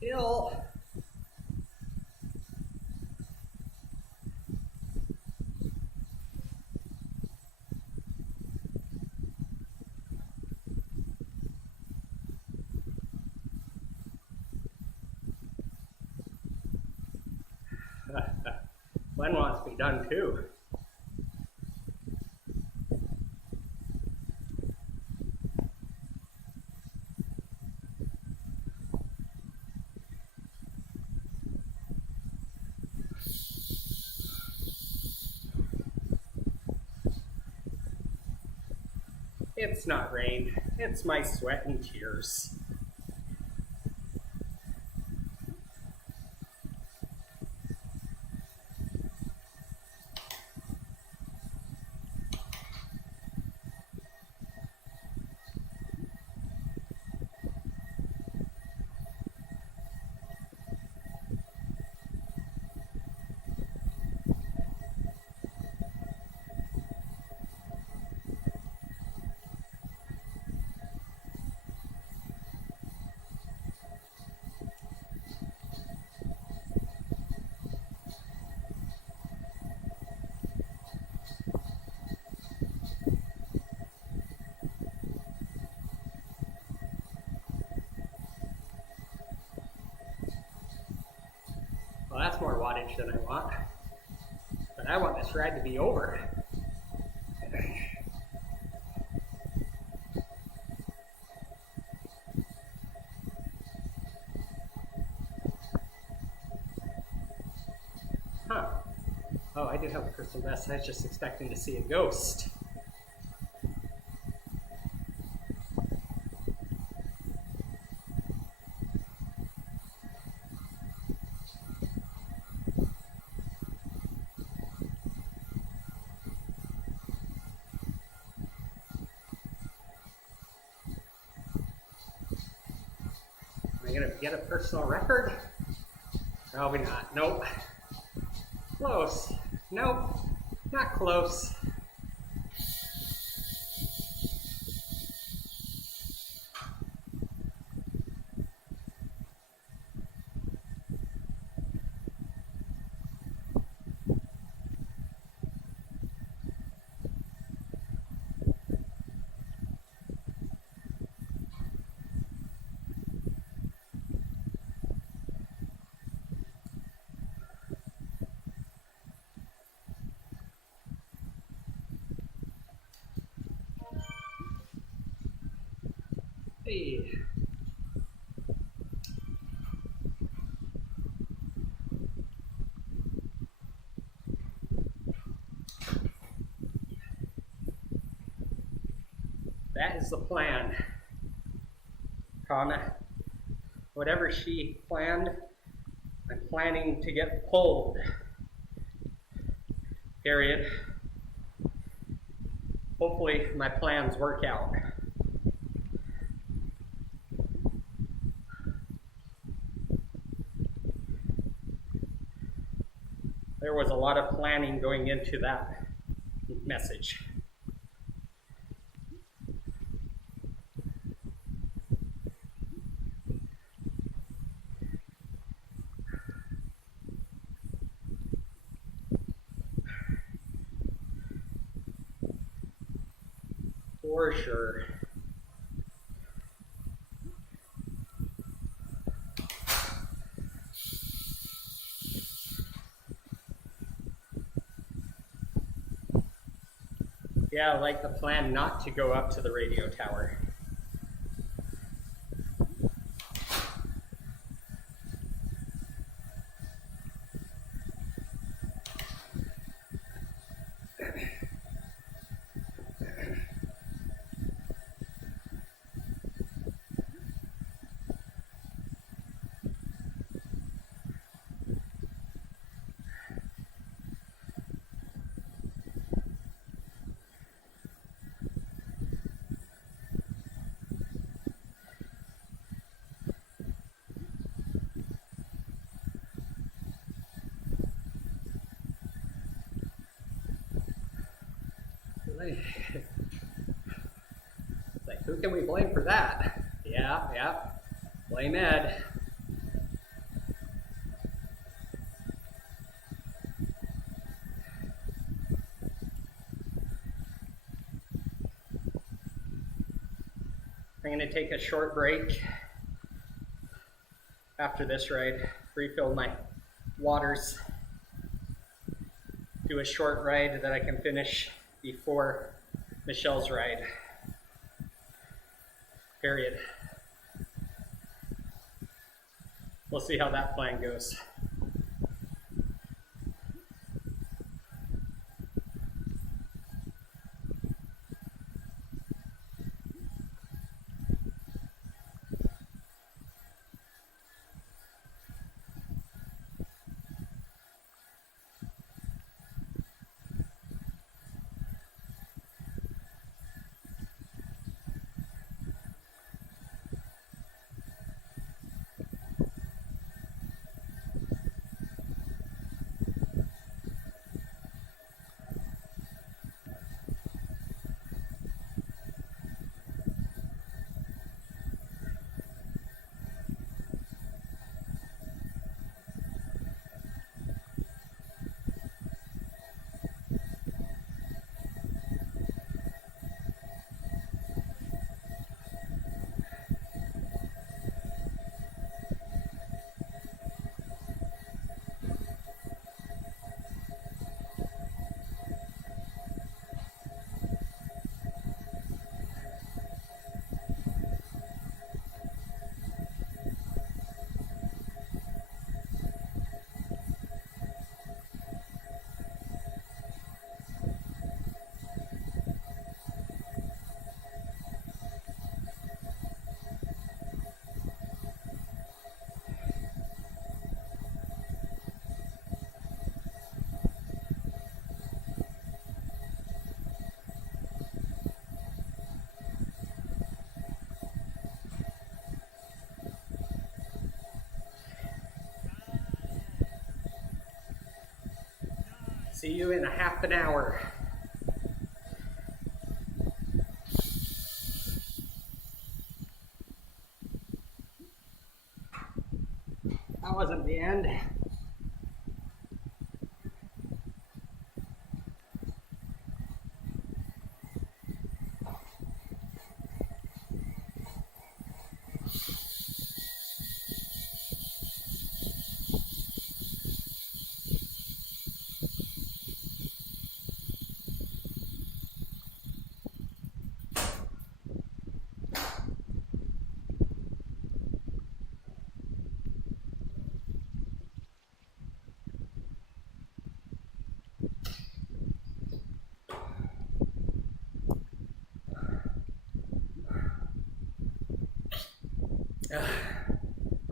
Hill. Glenn wants to be done too. It's not rain, it's my sweat and tears. Well, that's more wattage than I want. But I want this ride to be over. Huh. Oh, I do have a crystal vest. I was just expecting to see a ghost. Am I going to get a personal record? Probably not. Nope. Close. Nope. Not close. 3. That is the plan. Kana, whatever she planned, I'm planning to get pulled. Period. Hopefully my plans work out. There was a lot of planning going into that message. For sure. Yeah, I like the plan not to go up to the radio tower. Like, who can we blame for that? Yeah, blame Ed. I'm going to take a short break after this ride, refill my waters, do a short ride that I can finish before Michelle's ride. Period. We'll see how that plan goes. See you in a half an hour. That wasn't the end.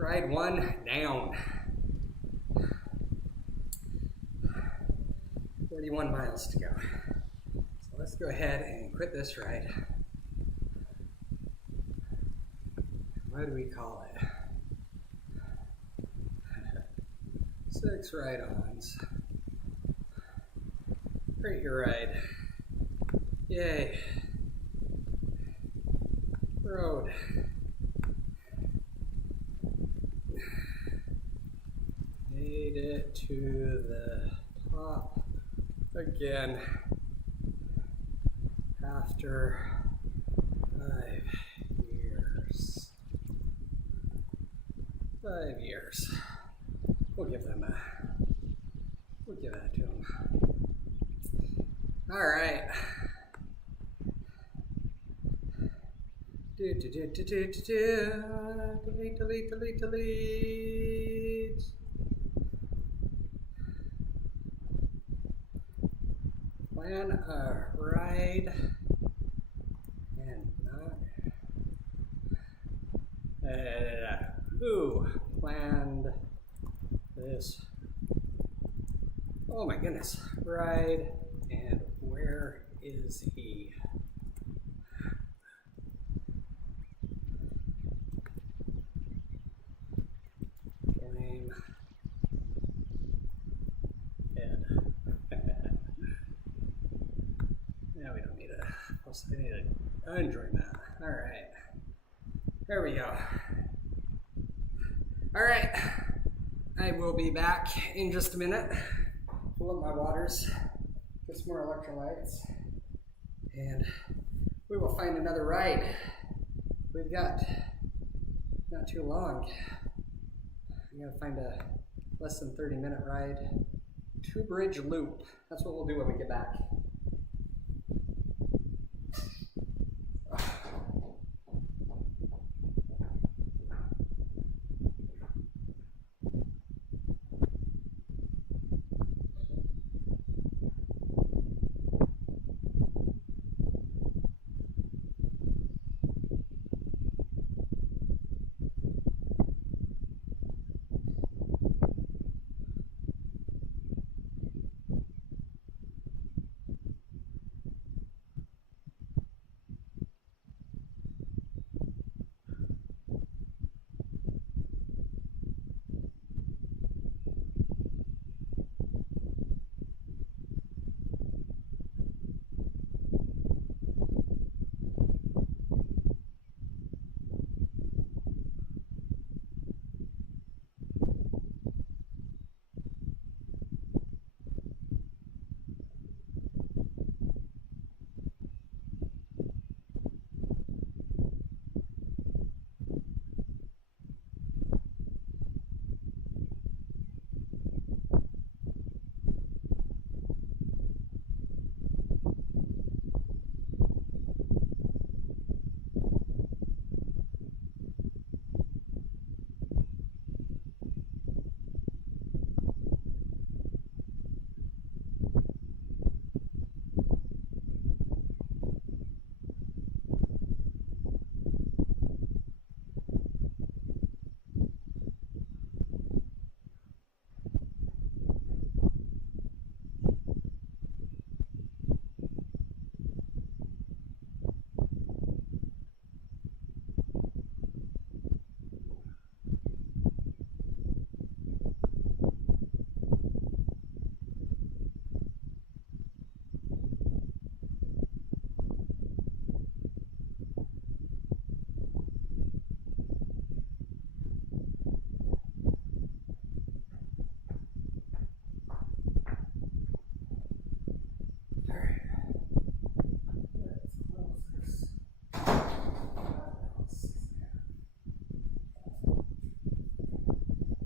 Ride 1 down. 41 miles to go. So let's go ahead and quit this ride. What do we call it? 6 ride-ons. Rate your ride. Yay. Road. Made it to the top again after 5 years. 5 years. We'll give that to them. All right. Delete. Plan a ride and not. Who planned this? Oh my goodness. Ride, and where is he? Blame Ed. Yeah, we don't need a post. I need to unjoin that. All right. There we go. All right. I will be back in just a minute. Fill up my waters, get some more electrolytes, and we will find another ride. We've got not too long. I'm gonna find a less than 30-minute ride. 2-bridge loop. That's what we'll do when we get back.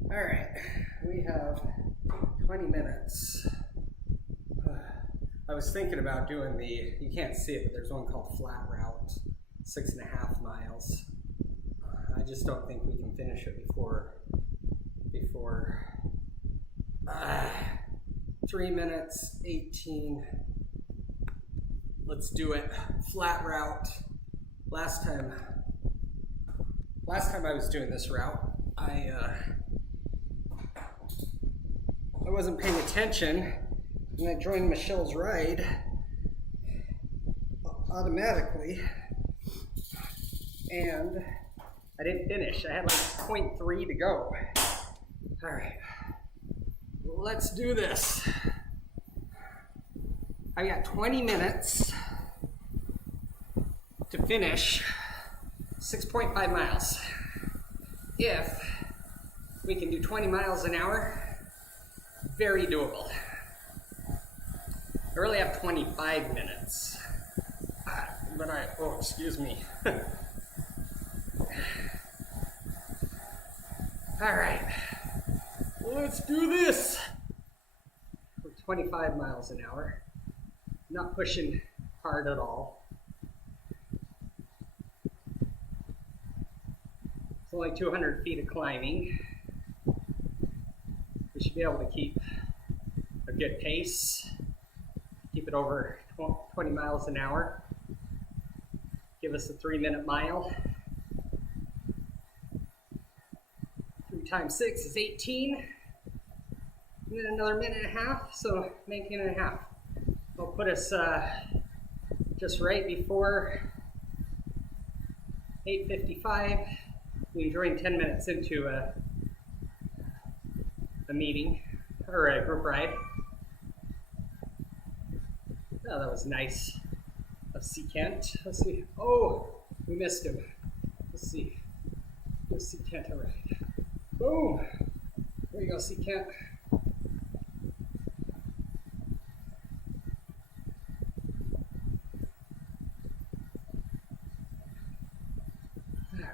All right, we have 20 minutes. I was thinking about doing you can't see it, but there's one called Flat Route, 6.5 miles. I just don't think we can finish it before 3 minutes, 18. Let's do it. Flat Route. Last time I was doing this route, I wasn't paying attention and I joined Michelle's ride automatically, and I didn't finish. I had like 0.3 to go. All right, let's do this. I got 20 minutes to finish 6.5 miles. If we can do 20 miles an hour, very doable. I really have 25 minutes, but excuse me. All right, let's do this. We're 25 miles an hour, not pushing hard at all. It's only 200 feet of climbing. We should be able to keep a good pace, keep it over 20 miles an hour, give us a 3-minute mile. 3 times 6 is 18, and then another minute and a half, so 19 and a half. That'll put us just right before 8:55. We joined 10 minutes into a meeting, or a group ride. Oh, that was nice. Let's see Kent. Let's see. Oh, we missed him. Let's see. Let's see Kent. All right. Boom. There you go, see Kent. All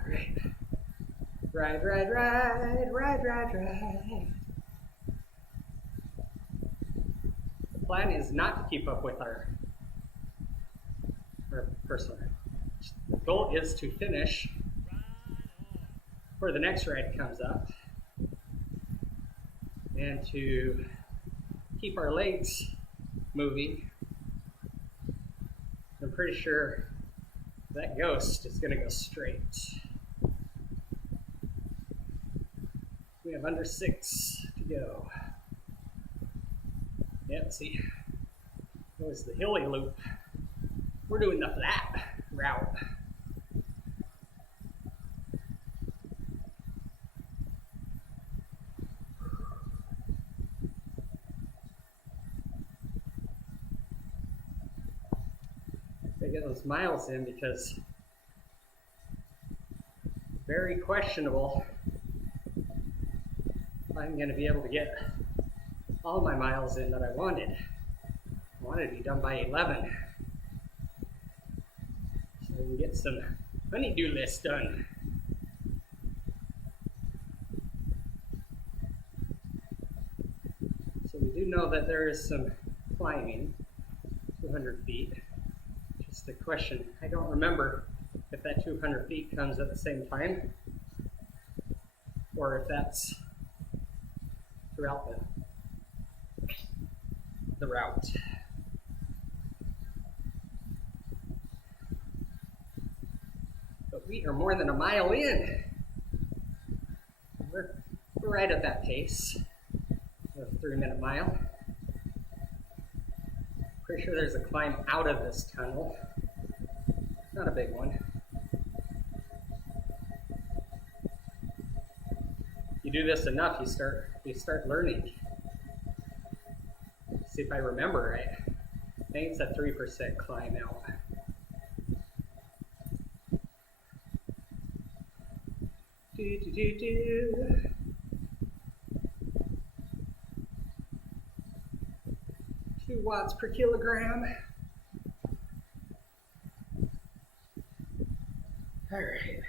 right. Ride, ride, ride, ride, ride, ride. The plan is not to keep up with our personal. The goal is to finish before the next ride comes up, and to keep our legs moving. I'm pretty sure that ghost is going to go straight. We have under 6 to go. Yeah, see, that was the hilly loop. We're doing the flat route. Gotta get those miles in, because very questionable if I'm going to be able to get all my miles in that I wanted. I wanted to be done by 11. So we can get some honeydew lists done. So we do know that there is some climbing, 200 feet. Just a question, I don't remember if that 200 feet comes at the same time, or if that's throughout the route. But we are more than a mile in. We're right at that pace. A 3-minute mile. Pretty sure there's a climb out of this tunnel. Not a big one. You do this enough, you start learning. See if I remember right. I think it's a 3% climb out. Do, do, do, do. Two watts per kilogram. All right.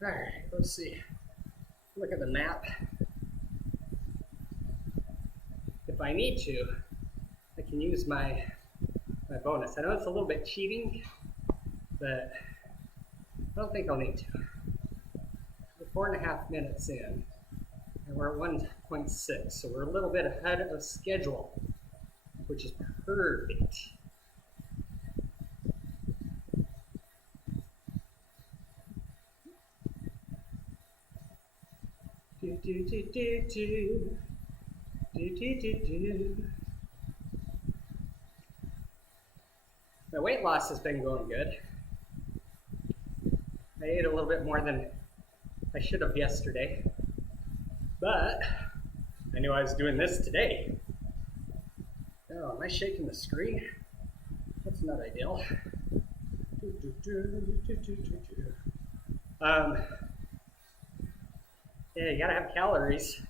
All right, let's see. Look at the map. If I need to, I can use my bonus. I know it's a little bit cheating, but I don't think I'll need to. We're 4.5 minutes in, and we're at 1.6, so we're a little bit ahead of schedule, which is Perfect. Do, do, do, do, do. Do, do, do, do. My weight loss has been going good. I ate a little bit more than I should have yesterday, but I knew I was doing this today. Oh, am I shaking the screen? That's not ideal. Yeah, you gotta have calories.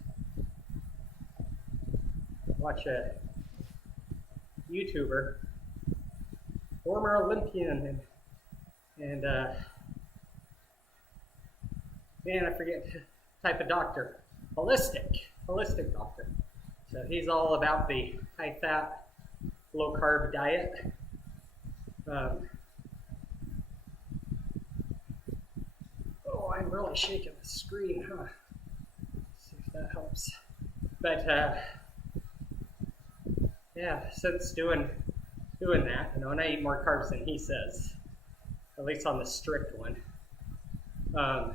Watch a YouTuber, former Olympian, and man, I forget the type of doctor, holistic doctor. So he's all about the high-fat, low-carb diet. Oh, I'm really shaking the screen, huh? Let's see if that helps. But yeah, since doing that, and I eat more carbs than he says, at least on the strict one. But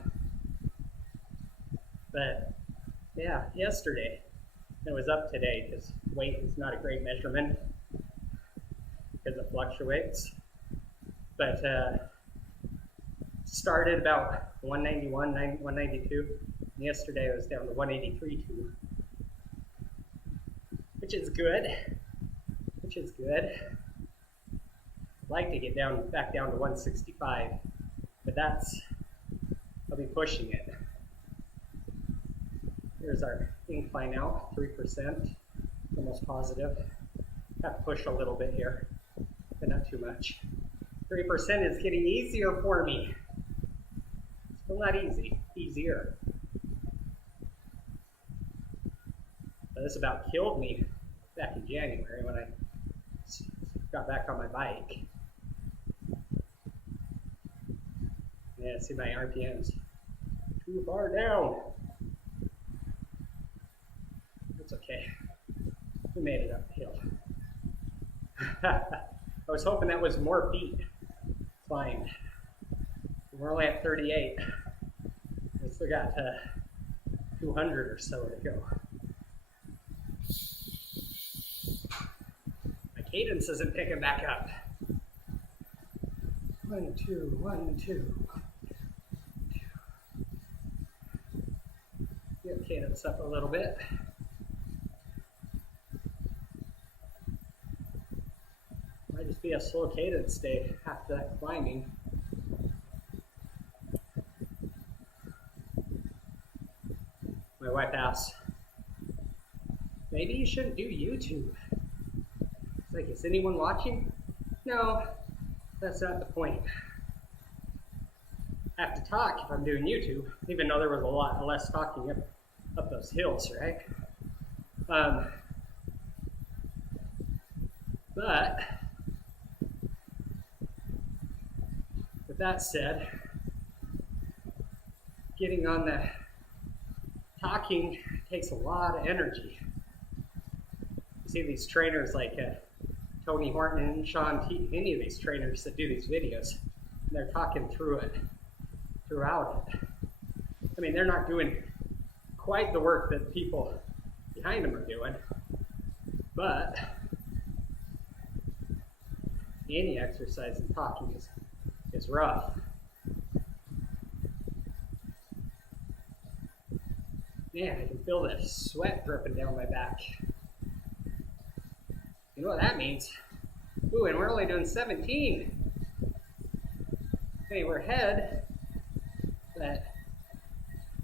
yeah, yesterday, it was up today because weight is not a great measurement because it fluctuates. But started about 191, 192. And yesterday I was down to 183.2, which is good. I'd like to get back down to 165, but I'll be pushing it. Here's our incline now, 3%, almost positive. Have to push a little bit here, but not too much. 3% is getting easier for me. Still not easy, easier. But this about killed me back in January when I got back on my bike. Yeah, see my RPMs too far down. It's okay. We made it uphill. I was hoping that was more feet climbed. We're only at 38. We still got 200 or so to go. My cadence isn't picking back up. 1, 2, 1, 2. Get cadence up a little bit. Might just be a slow cadence day after that climbing. My wife asks, maybe you shouldn't do YouTube. It's like, is anyone watching? No, that's not the point. I have to talk if I'm doing YouTube, even though there was a lot less talking up those hills, right? But with that said, getting on the talking takes a lot of energy. You see these trainers like Tony Horton and Sean T, any of these trainers that do these videos, and they're talking throughout it. I mean, they're not doing quite the work that people behind them are doing, but any exercise and talking is rough. Man, I can feel the sweat dripping down my back. You know what that means? Ooh, and we're only doing 17. Hey, we're ahead, but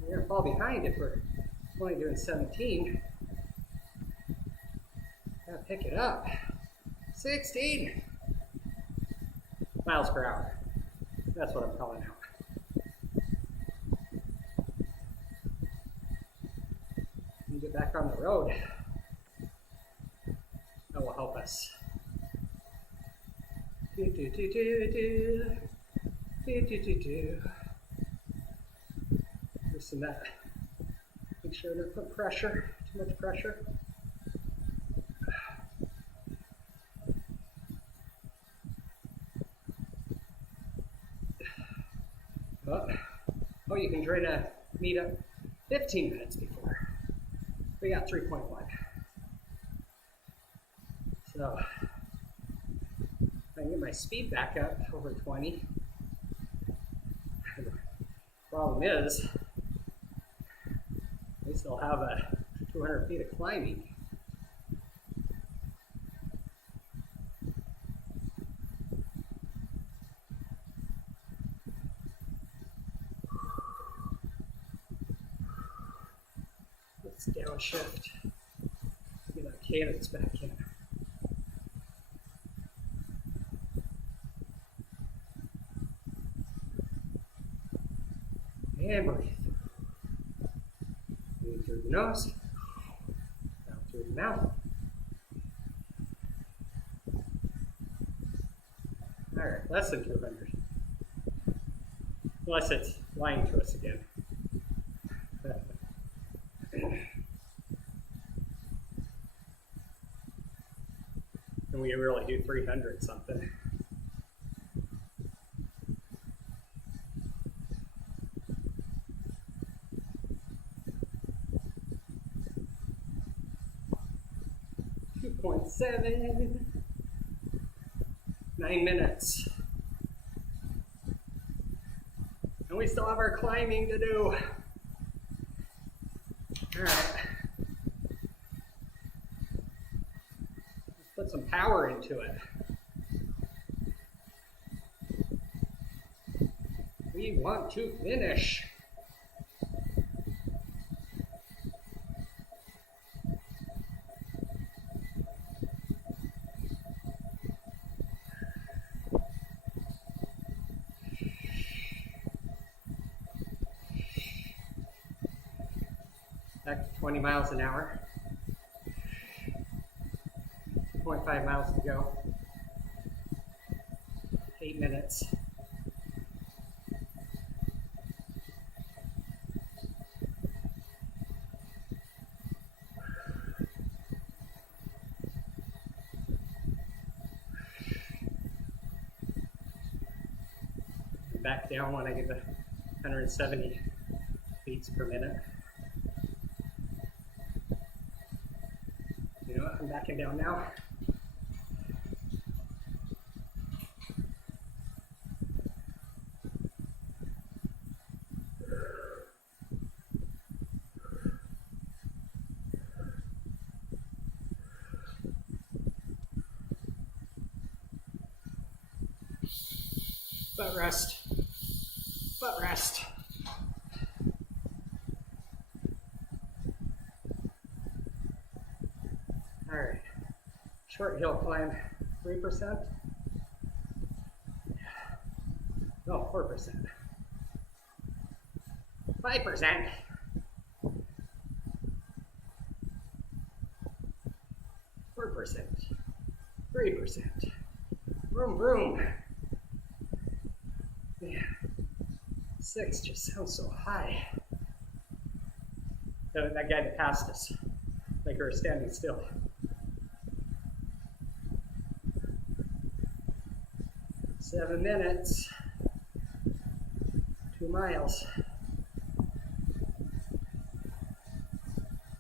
we're gonna fall behind if we're only doing 17. Gotta pick it up. 16 miles per hour. That's what I'm calling out. Get back on the road. That will help us. Loosen that. Make sure I don't put pressure, too much pressure. Oh, you can try to meet up 15 minutes before. We got 3.1. So I can get my speed back up over 20. Problem is, we still have 200 feet of climbing. Let's downshift. Get that cadence back in. And breathe. In through the nose, out through the mouth. All right, less than 200. Unless it's lying to us again. And we really do 300 something. .7, 9 minutes. And we still have our climbing to do. All right. Let's put some power into it. We want to finish. Back to 20 miles an hour. 2.5 miles to go. 8 minutes. Back down when I get to 170 beats per minute. You know what? I'm backing down now. Butt rest. Butt rest. All right. Short hill climb, 3%. No, 4%. 5%. 4%. 3%. Vroom, vroom. Man, 6 just sounds so high. That guy that passed us, like we were standing still. 7 minutes, 2 miles.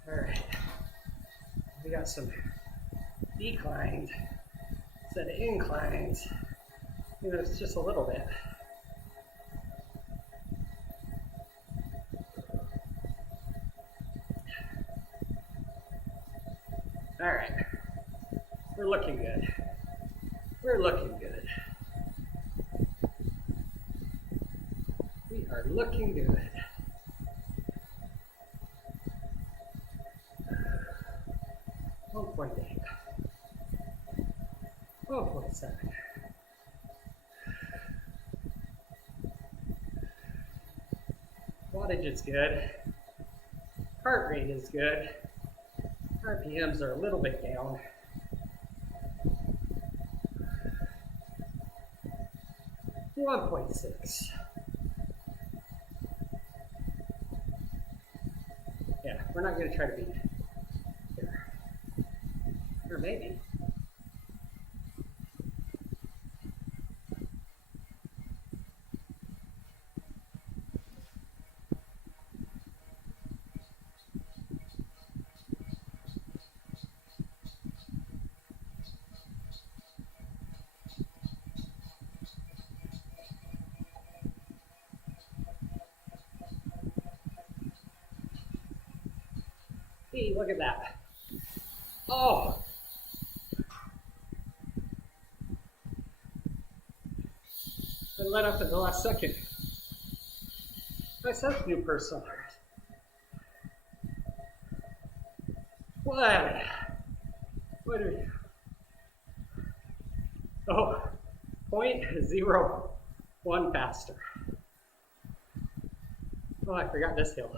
All right, we got some declines instead of inclines. You know, it's just a little bit. All right, we're looking good. We're looking good. We are looking good. Oh, 1.8. 1.7. Wattage is good. Heart rate is good. RPMs are a little bit down. .6. Yeah, we're not going to try to beat it here. Or maybe. feet. Look at that. Oh. I let up at the last second. Myself, new personal record. What? What are we? Oh, 0.01 faster. Oh, I forgot this hill.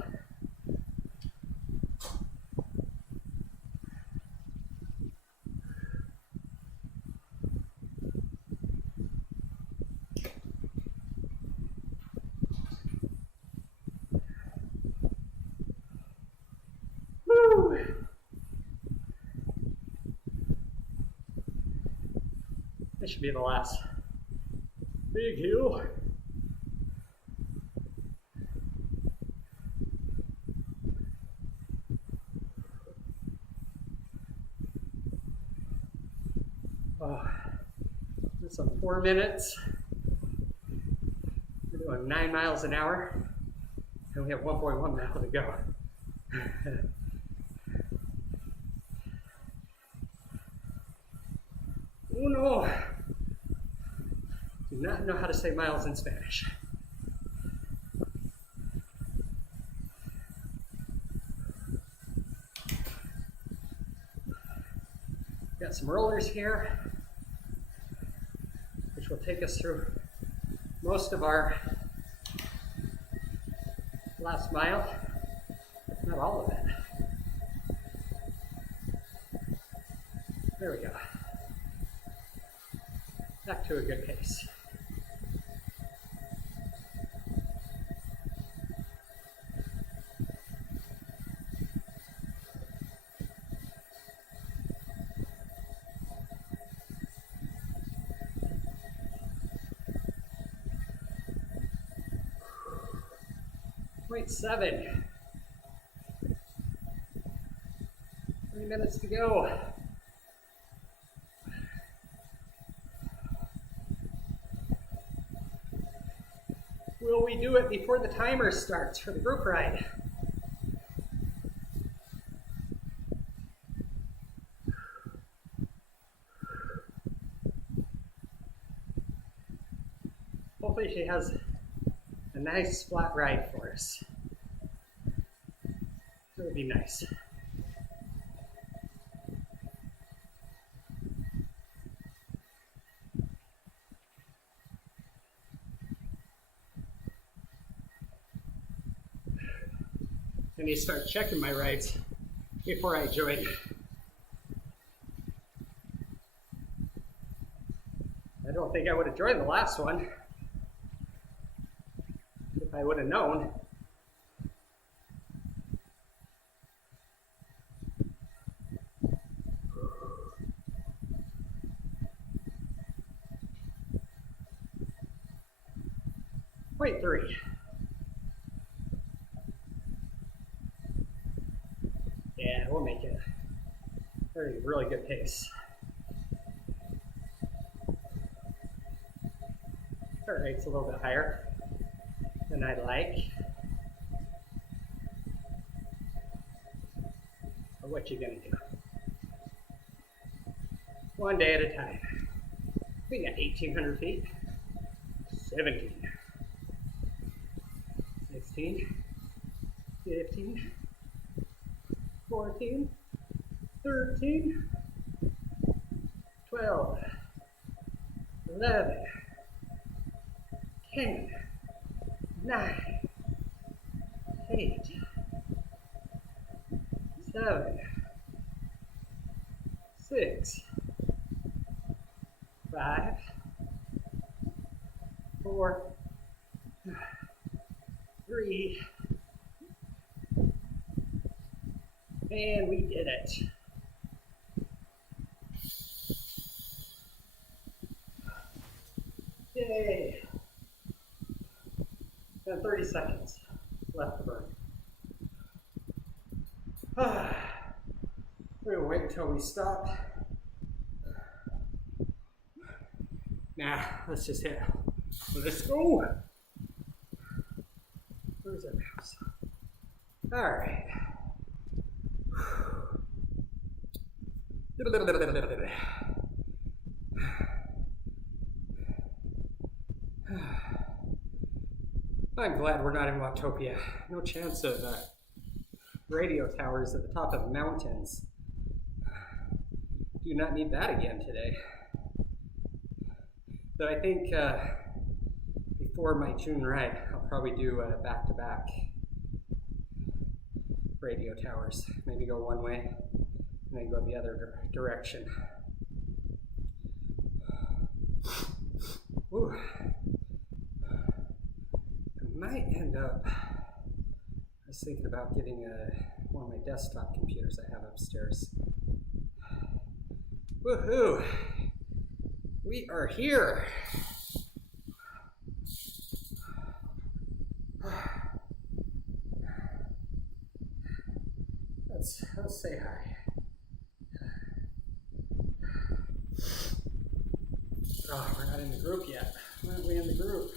Woo! This should be the last big hill. Oh, it's on 4 minutes. We're doing 9 miles an hour, and we have 1.1 mile to go. Oh no! Do not know how to say miles in Spanish. Got some rollers here, which will take us through most of our last mile, if not all of it. There we go. Back to a good pace. Point 7. 3 minutes to go. Will we do it before the timer starts for the group ride? Hopefully she has a nice flat ride for us. That would be nice. I need to start checking my rides before I join. I don't think I would have joined the last one if I would have known. Point 3. Yeah, we'll make it. Really good pace. Heart rate's a little bit higher than I'd like. But what you gonna do? One day at a time. We got 1,800 feet. 17. 16. 15. 14, 13, 12, 11, 10, 9, 8, 7, 6, 5, 4, 3, and we did it. Yay. And 30 seconds left to burn. We're gonna wait until we stop. Nah, let's just hit. Let's go. Where's our mouse? All right. I'm glad we're not in Watopia. No chance of radio towers at the top of mountains. Do not need that again today. But I think before my June ride, I'll probably do back-to-back radio towers. Maybe go one way and then go the other direction. Ooh. I might end up, I was thinking about getting one of my desktop computers I have upstairs. Woohoo! We are here! Let's say hi. Oh, we're not in the group yet. Why aren't we in the group?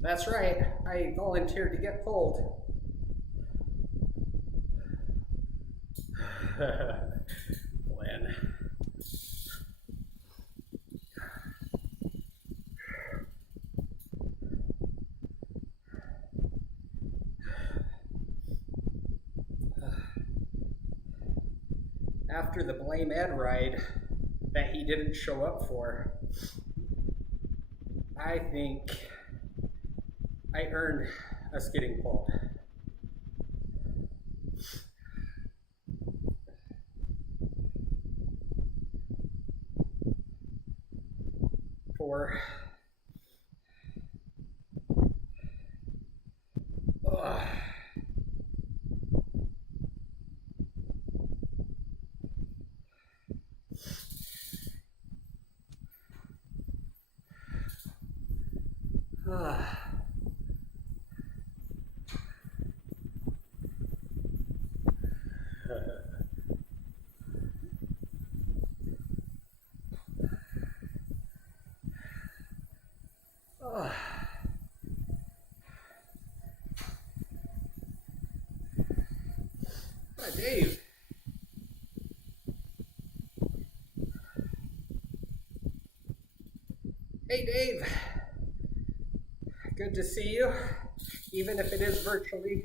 That's right, I volunteered to get pulled. Glenn. After the Blame Ed ride that he didn't show up for, I think I earned us getting pulled. For Dave. Hey, Dave. Good to see you, even if it is virtually.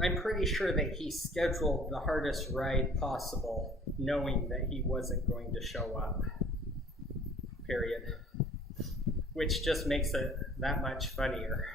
I'm pretty sure that he scheduled the hardest ride possible, knowing that he wasn't going to show up, period. Which just makes it that much funnier.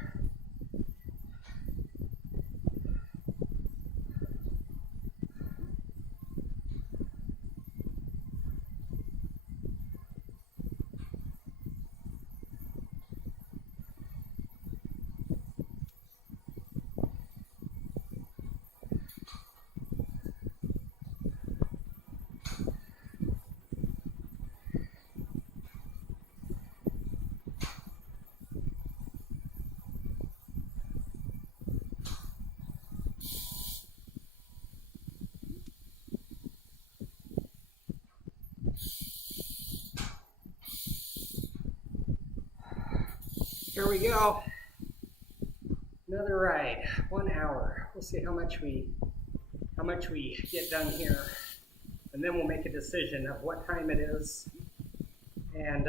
Here we go. Another ride, 1 hour. We'll see how much we get done here, and then we'll make a decision of what time it is, and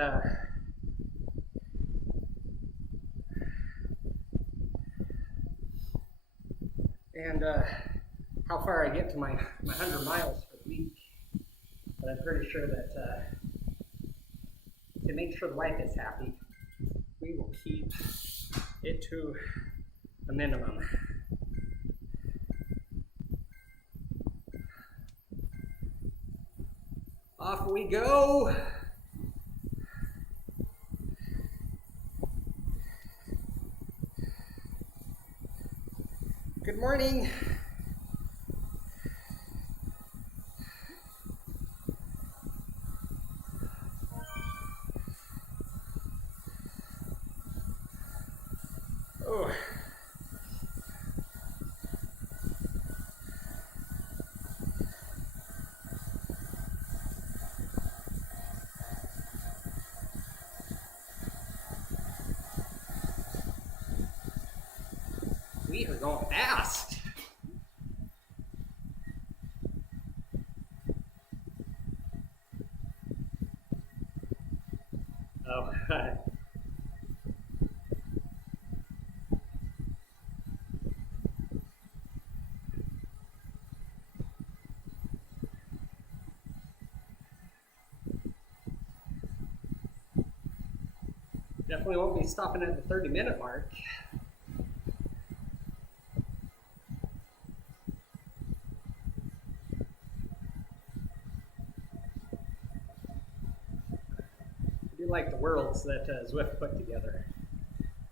how far I get to my 100 miles per week. But I'm pretty sure that to make sure the wife is happy, we will keep it to a minimum. Off we go. Good morning. Oh, we are going fast. Oh, definitely won't be stopping at the 30-minute mark. I do like the worlds that Zwift put together.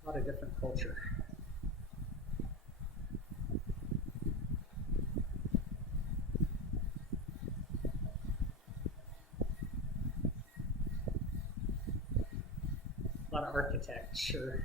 A lot of different culture. A lot of architecture.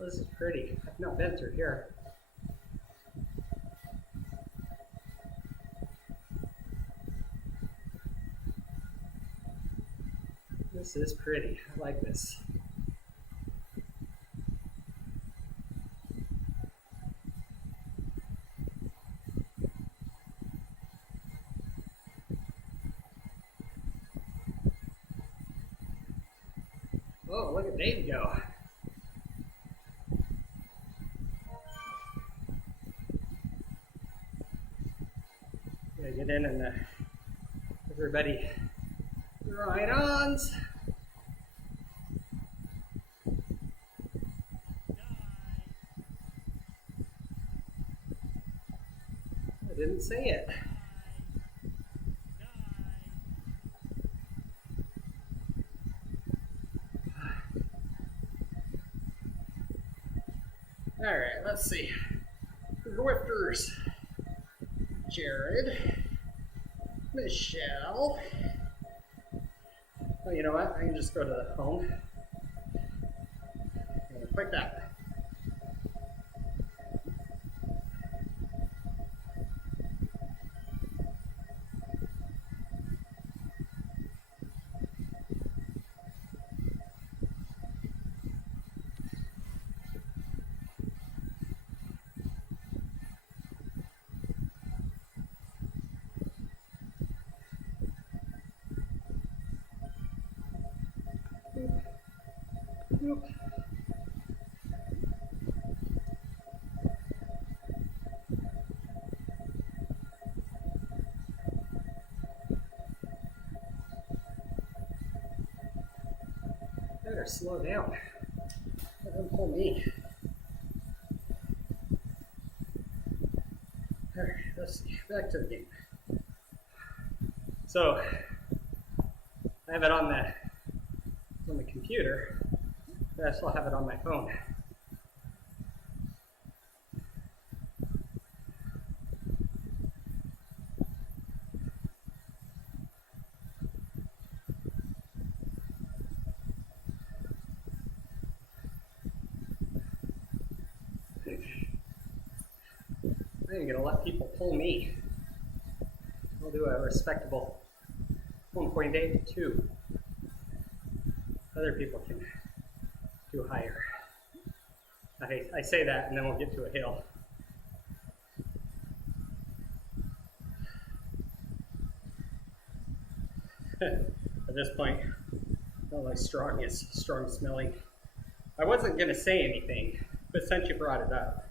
This is pretty. I've not been through here. This is pretty. I like this. Oh, look at Dave go. Gotta get in and everybody ride-ons. I didn't say it. All right, let's see. Drifters. Jared. Michelle. Oh, you know what? I can just go to the home. And click that. Better slow down. Don't pull me. Alright, let's see. Back to the game. So I have it on the computer, but I still have it on my phone. I ain't gonna let people pull me. I'll do a respectable 1.82. Other people can do higher. I say that and then we'll get to a hill. At this point, not like strong is strong smelling. I wasn't gonna say anything, but since you brought it up.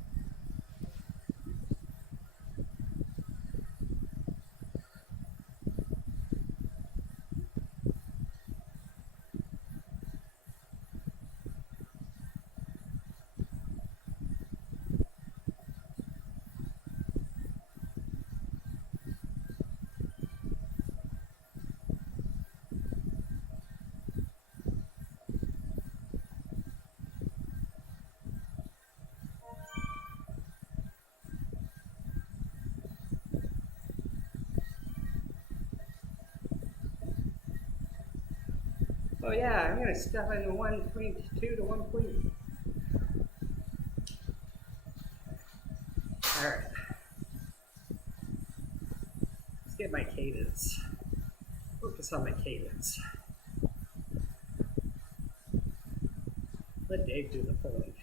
Oh yeah, I'm gonna stuff in 1.2 to 1. All right. Let's get my cadence. Focus on my cadence. Let Dave do the pulling.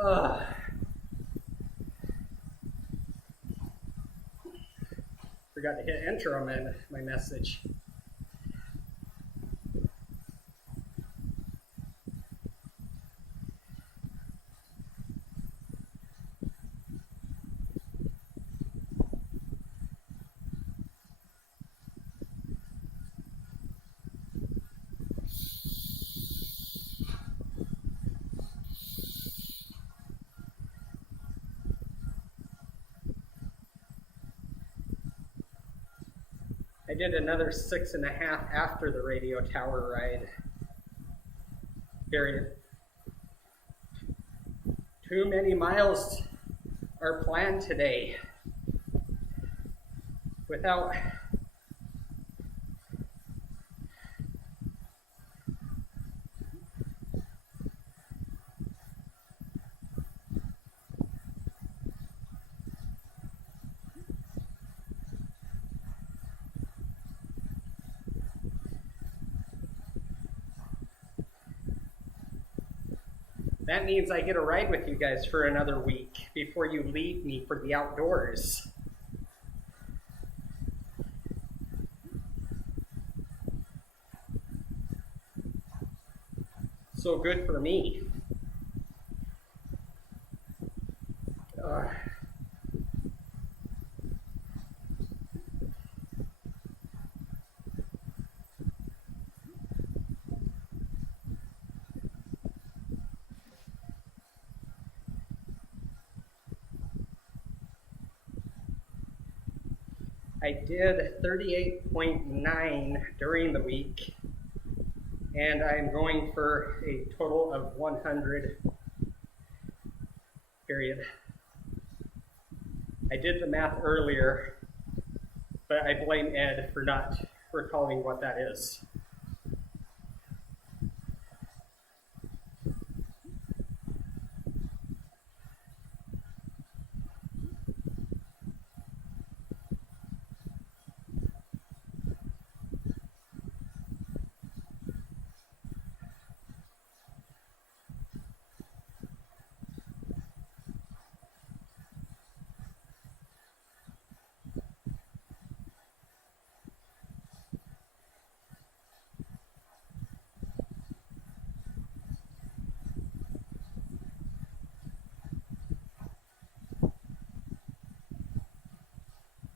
Ugh. Forgot to hit enter on my message. I did another 6.5 after the radio tower ride. Period. Too many miles are planned today. Without that means I get a ride with you guys for another week before you leave me for the outdoors. So good for me. I did 38.9 during the week, and I'm going for a total of 100, period. I did the math earlier, but I blame Ed for not recalling what that is.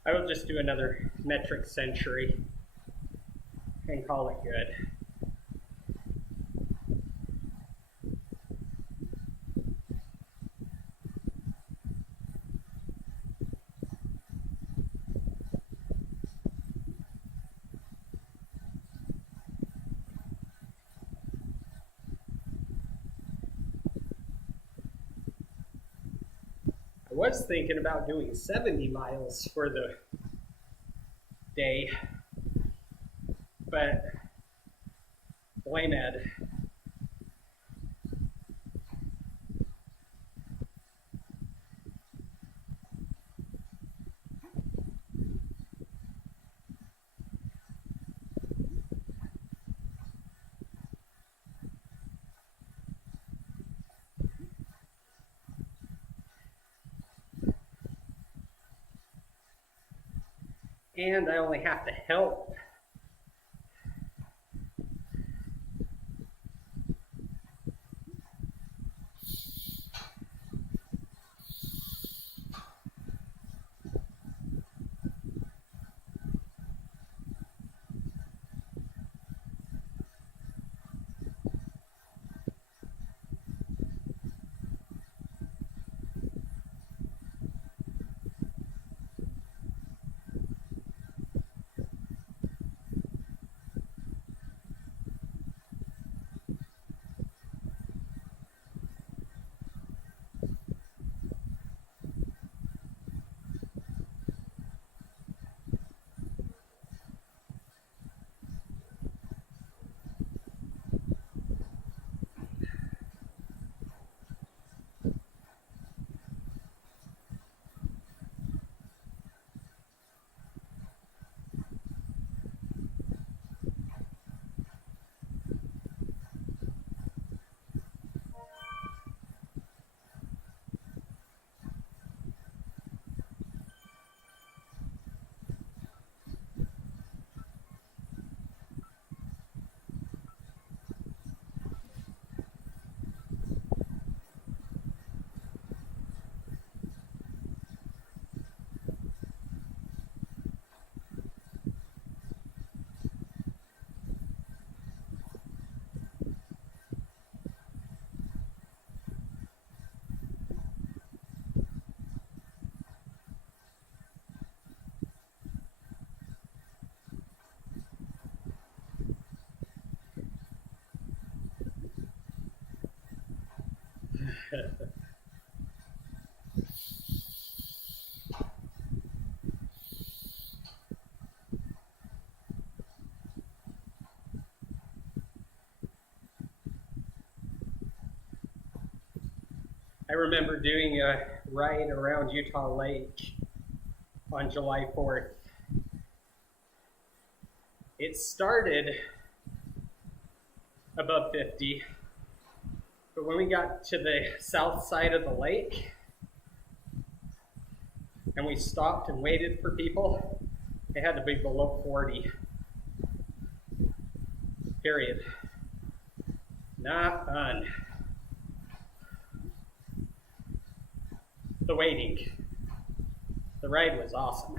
I will just do another metric century and call it good. I was thinking about doing 70 miles for the day, but blame Ed. And I only have to help. I remember doing a ride around Utah Lake on July 4th. It started above 50, but when we got to the south side of the lake and we stopped and waited for people, it had to be below 40. Period. Not fun. The waiting. The ride was awesome.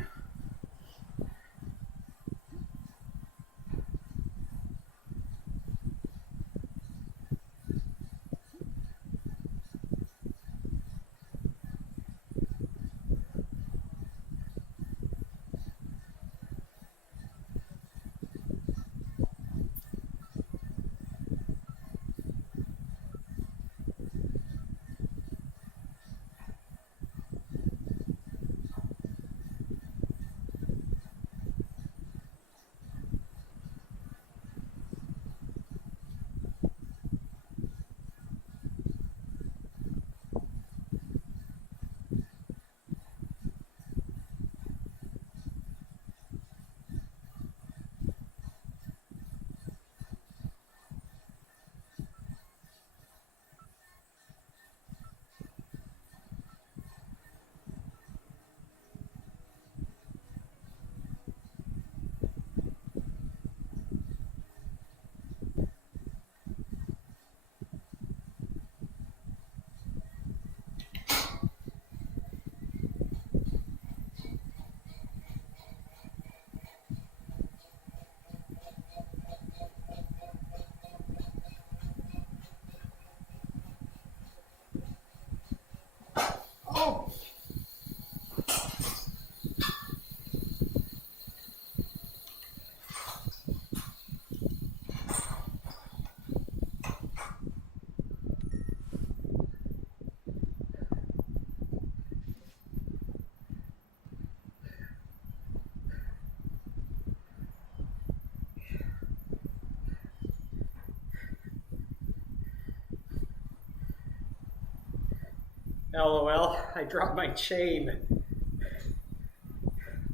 LOL, I dropped my chain.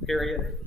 Period.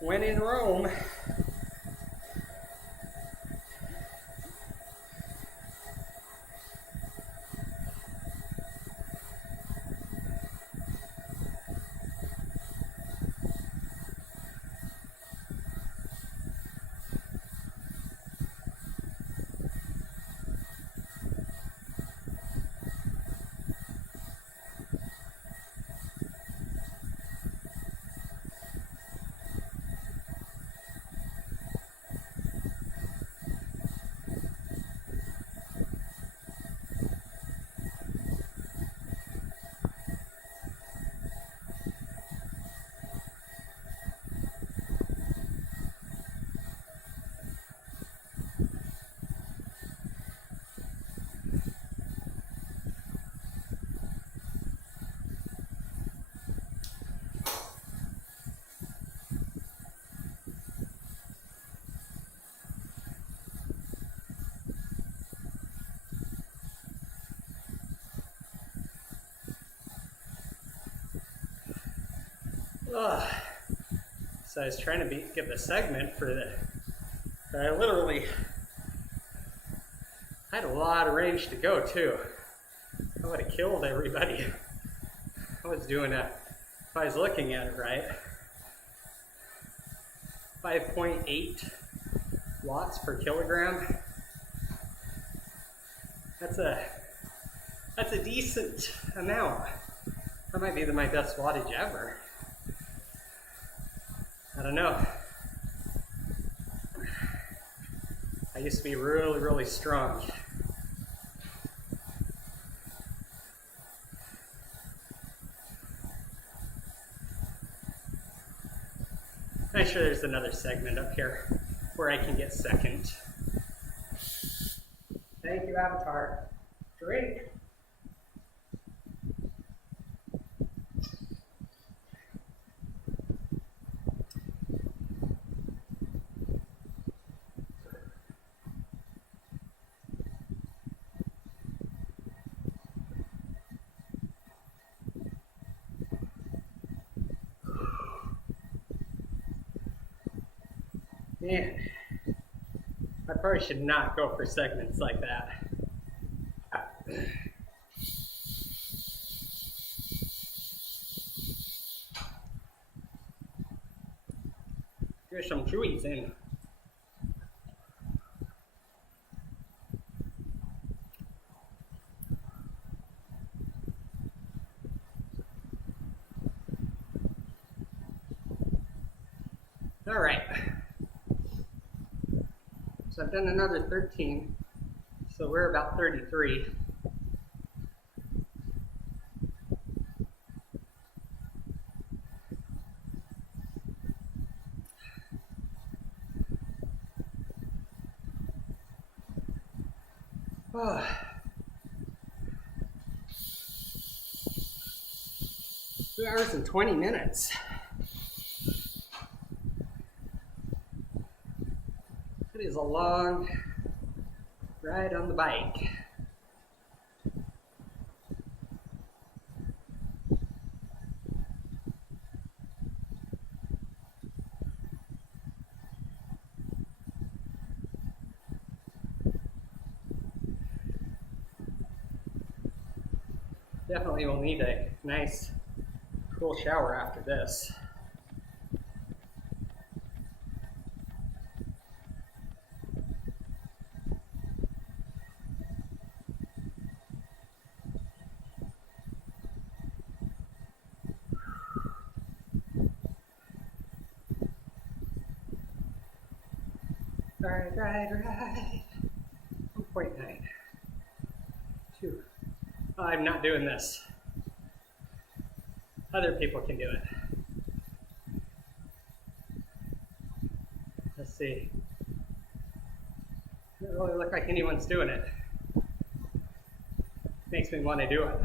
When in Rome. Ugh. So I was trying to give the segment for but I literally had a lot of range to go too. I would have killed everybody. I was doing if I was looking at it right, 5.8 watts per kilogram. That's a decent amount. That might be my best wattage ever. I don't know. I used to be really, really strong. I'm sure there's another segment up here where I can get second. Thank you, Avatar. Drink. Man, I probably should not go for segments like that. There's some chewies in. All right. So I've done another 13. So we're about 33. Oh. 2 hours and 20 minutes. It is a long ride on the bike. Definitely will need a nice cool shower after this. Right. 1.9. 2. Oh, I'm not doing this. Other people can do it. Let's see. Doesn't really look like anyone's doing it. Makes me want to do it.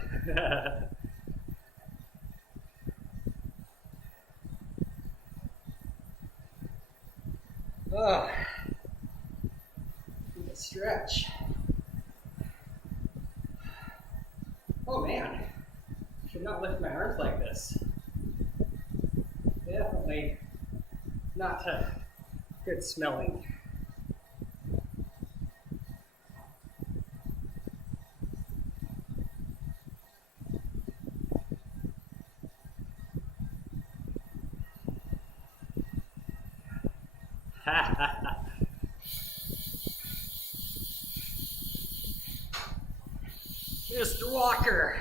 Oh, need a stretch. Oh man, I should not lift my arms like this. Definitely not good smelling. Mr. Walker.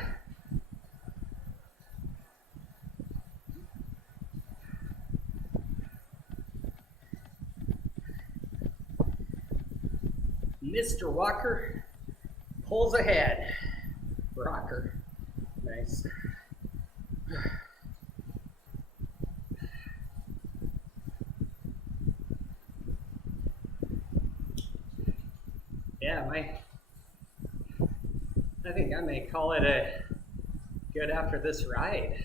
Mr. Walker pulls ahead. Rocker. Nice. Yeah, I think I may call it a good after this ride.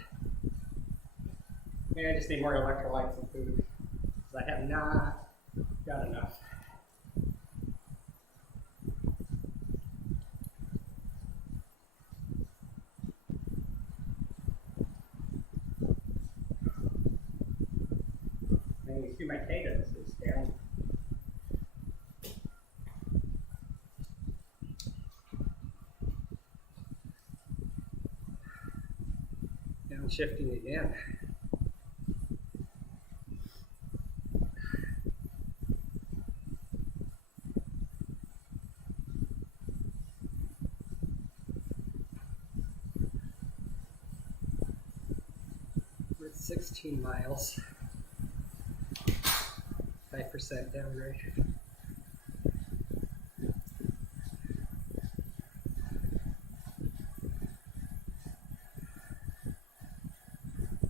Maybe I just need more electrolytes and food, because I have not got enough. And you see my cadence is down. Downshifting again. We're at 16 miles. 5% down rate.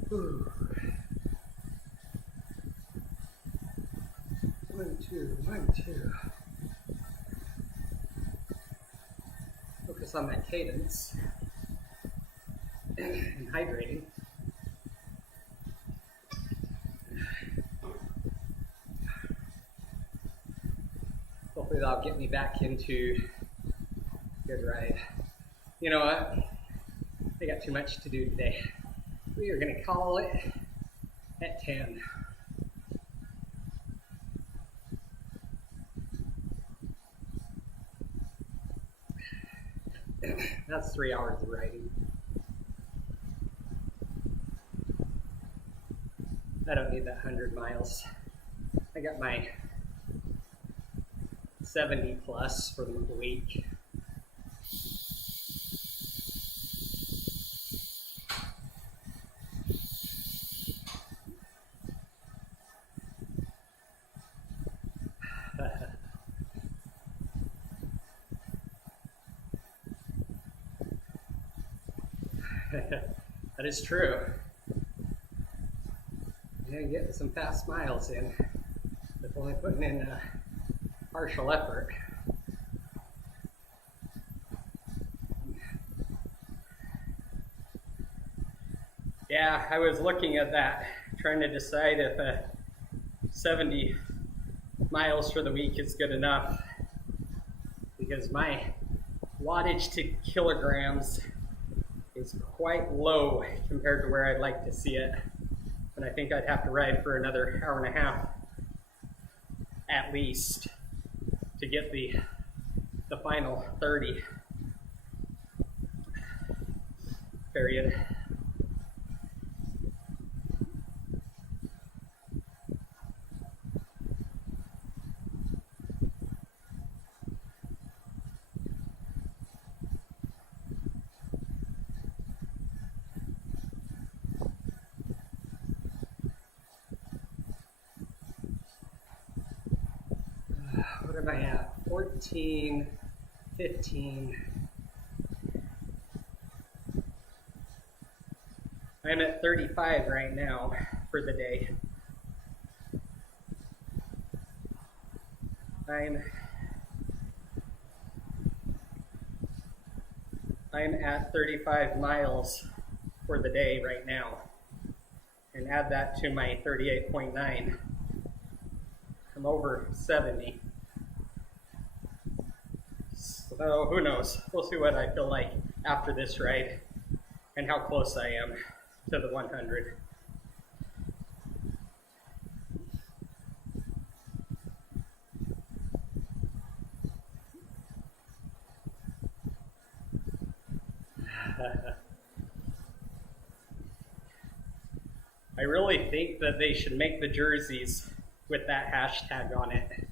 Whew. 1, 2, 1, 2. Focus on that cadence and hydrating. Hopefully that'll get me back into a good ride. You know what? I got too much to do today. We are going to call it at 10. That's 3 hours of riding. I don't need that 100 miles. I got my 70 plus for the week. That is true. Yeah, getting some fast miles in with only putting in a partial effort. Yeah, I was looking at that, trying to decide if 70 miles for the week is good enough, because my wattage to kilograms is quite low compared to where I'd like to see it. And I think I'd have to ride for another hour and a half at least to get the final 30 period. What am I at? 14, 15. I'm at 35 right now for the day. I'm at 35 miles for the day right now. And add that to my 38.9. I'm over 70. So who knows? We'll see what I feel like after this ride and how close I am to the 100. I really think that they should make the jerseys with that hashtag on it.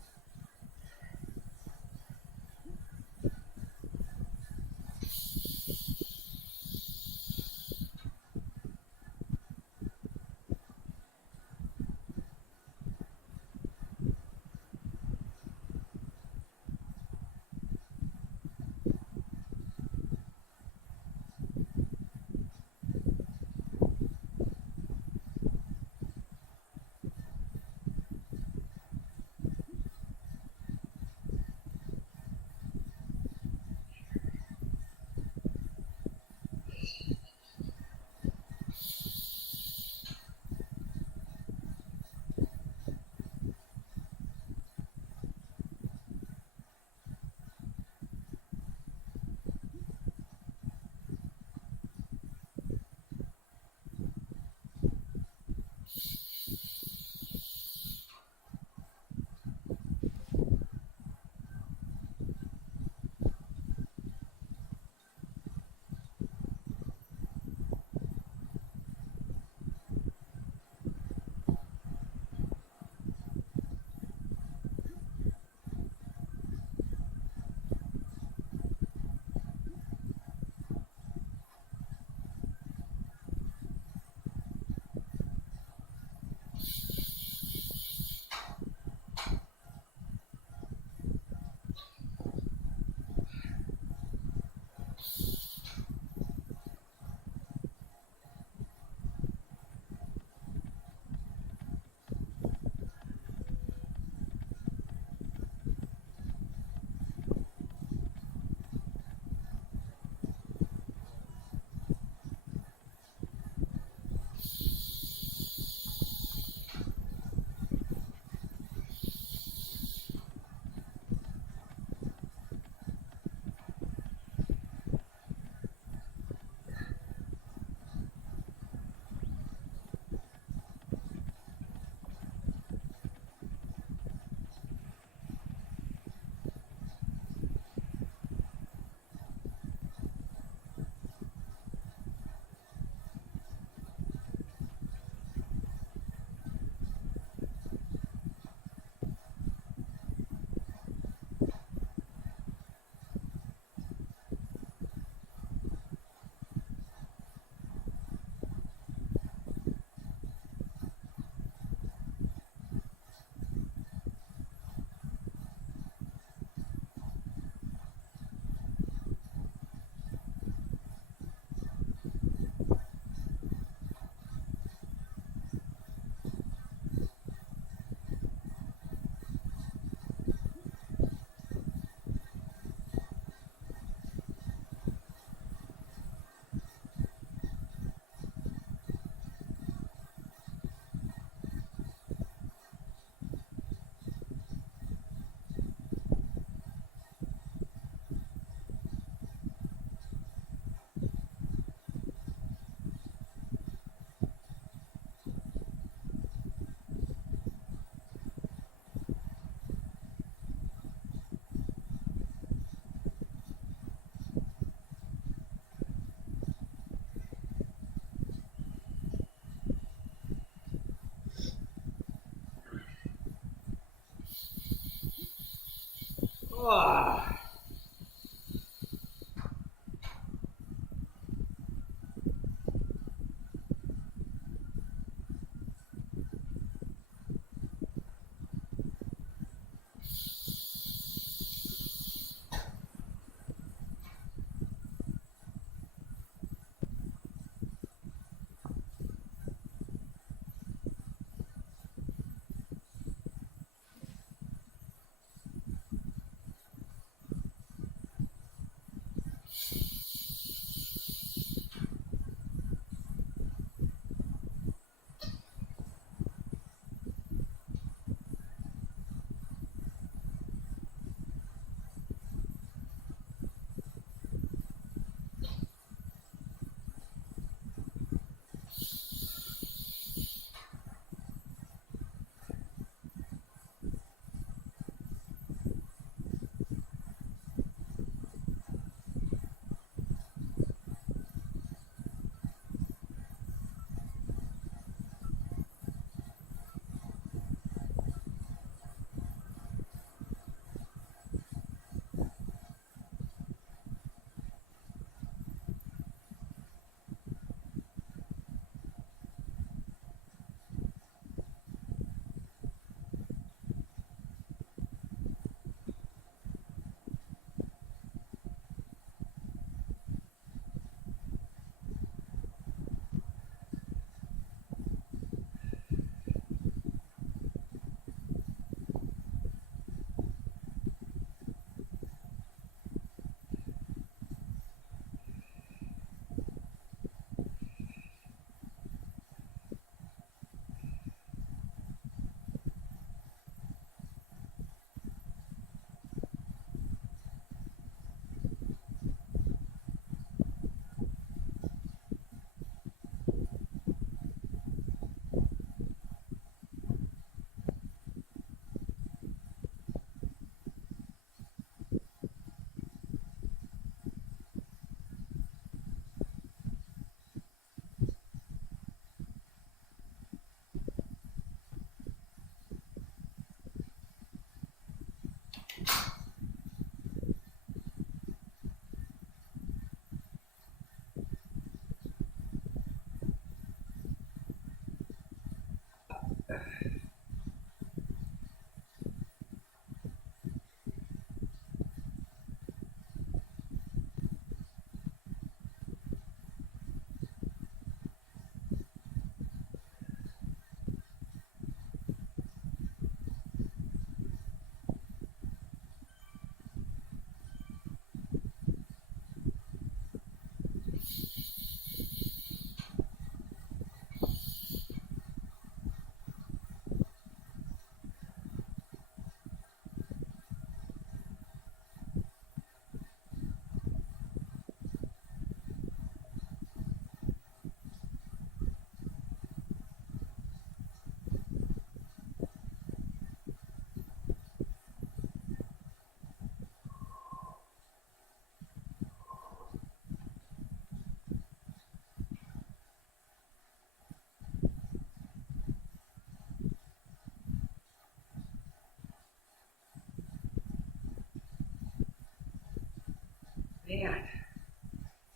Man.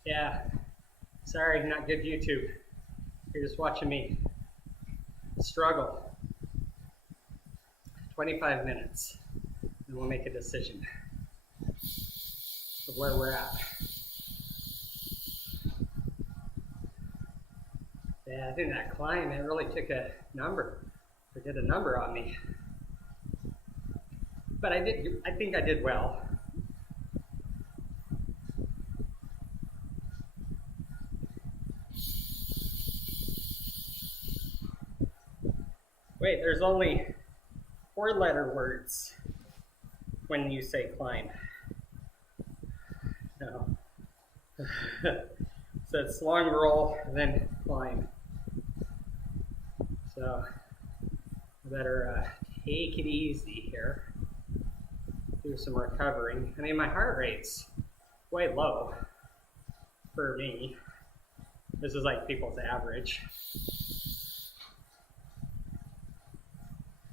Yeah. Sorry, not good YouTube. You're just watching me struggle. 25 minutes, and we'll make a decision of where we're at. Yeah, I think that climb, it really took a number. It did a number on me. But I think I did well. Wait, there's only 4-letter words when you say climb. No. So it's long roll, then climb. So I better take it easy here. Do some recovering. I mean, my heart rate's way low for me. This is like people's average.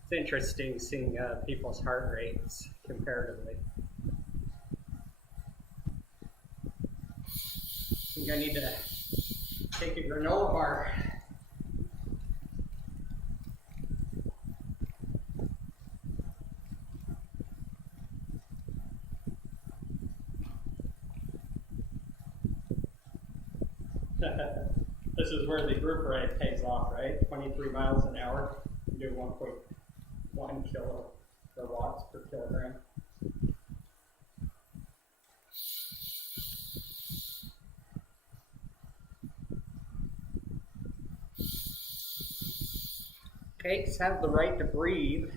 It's interesting seeing people's heart rates comparatively. I think I need to take a granola bar. This is where the group ride pays off, right? 23 miles an hour. You do 1.1 kilowatts per kilogram. Cakes have the right to breathe.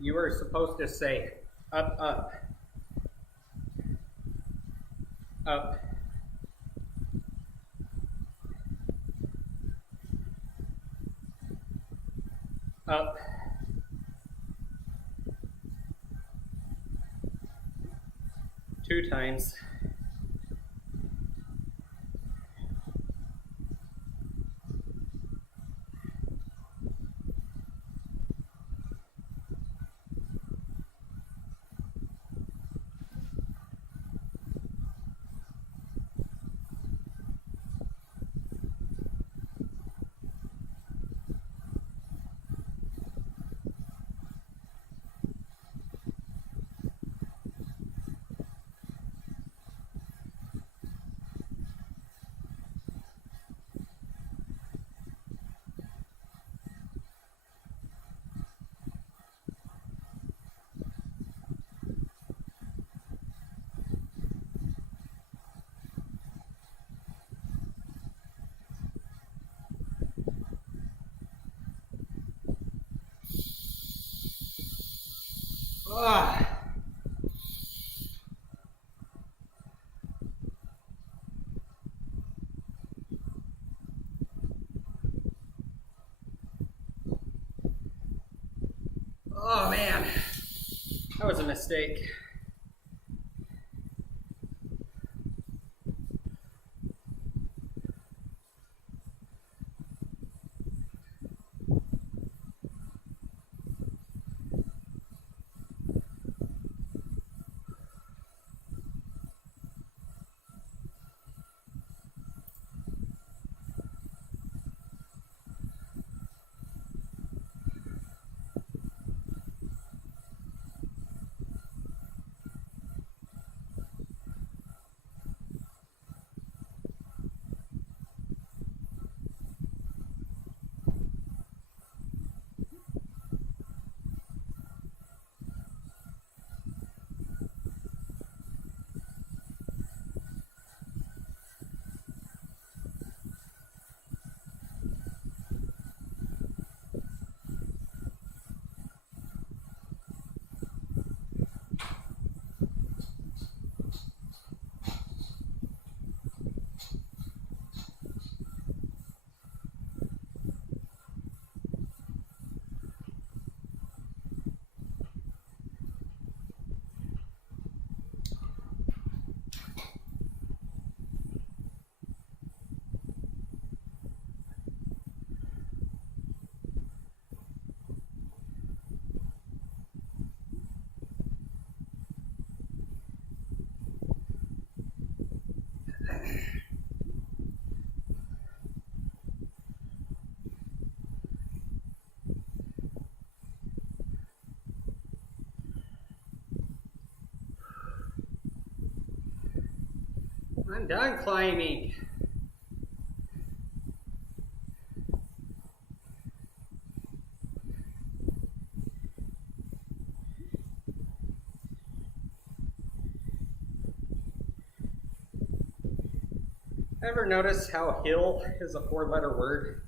You were supposed to say up, up, up. Up. Two times. Ah. Oh man, that was a mistake. done climbing. Ever notice how hill is a 4-letter word?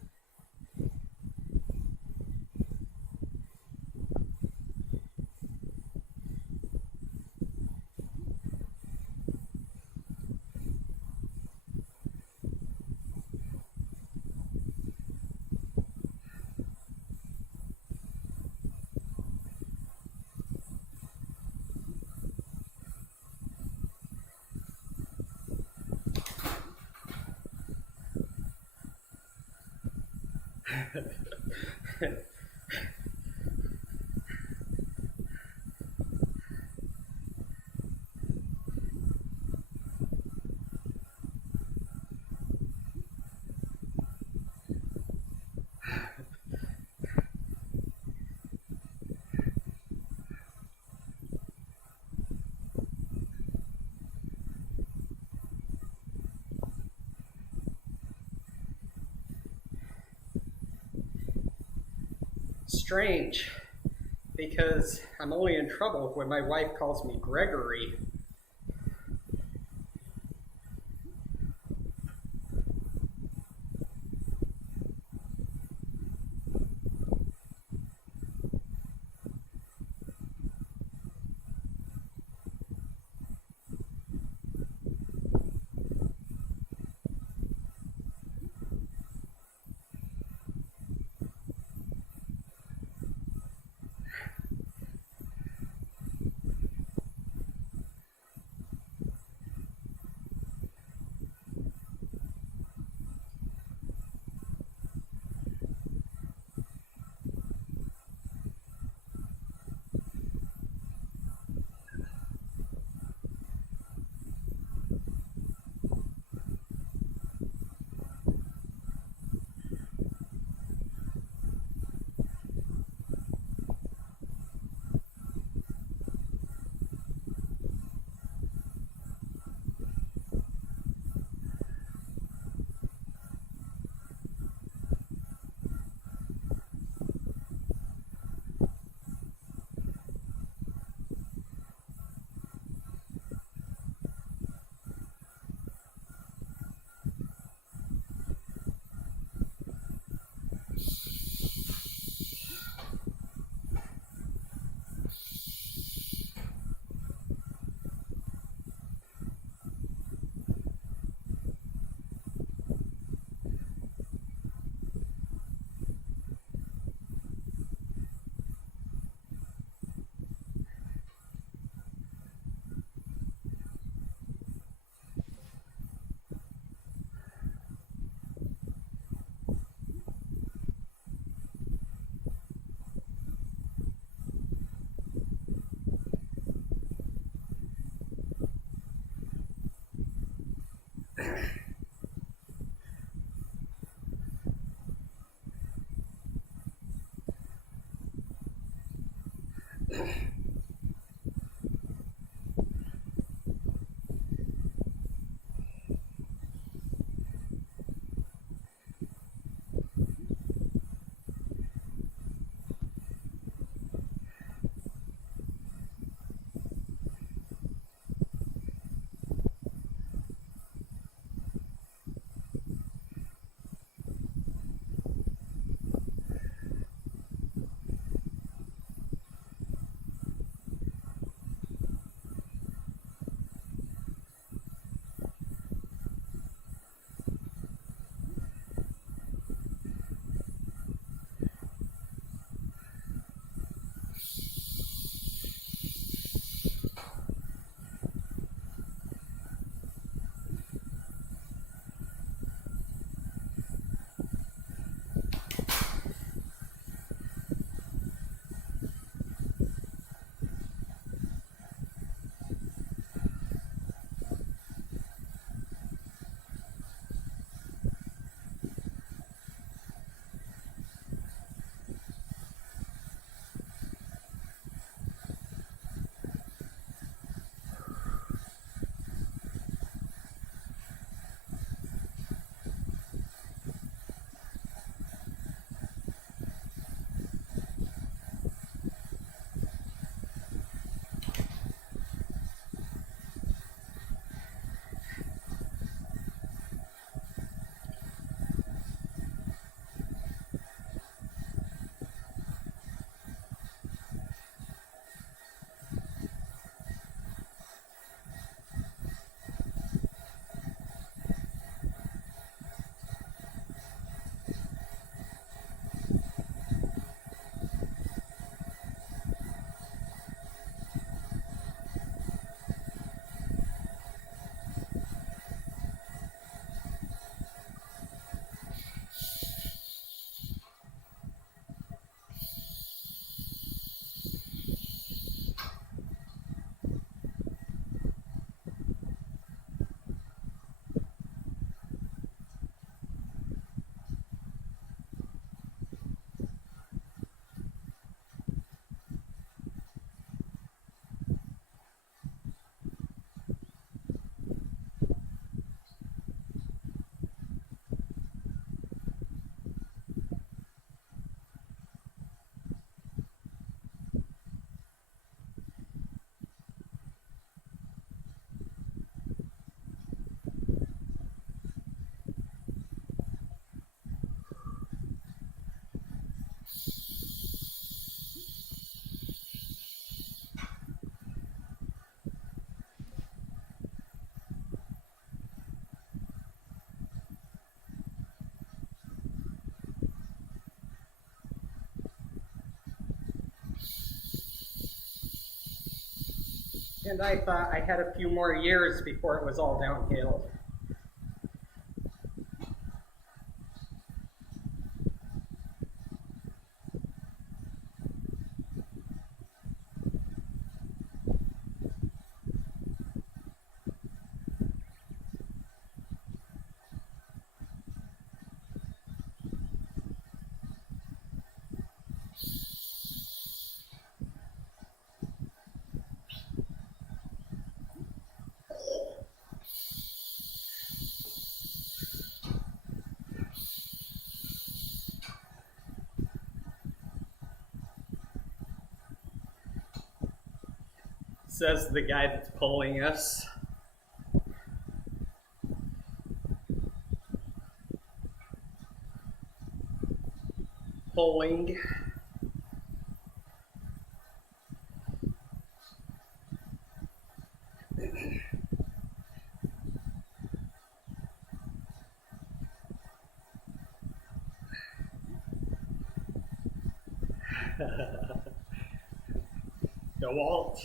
Strange, because I'm only in trouble when my wife calls me Gregory. And I thought I had a few more years before it was all downhill. Says the guy that's pulling us. Pulling. DeWalt.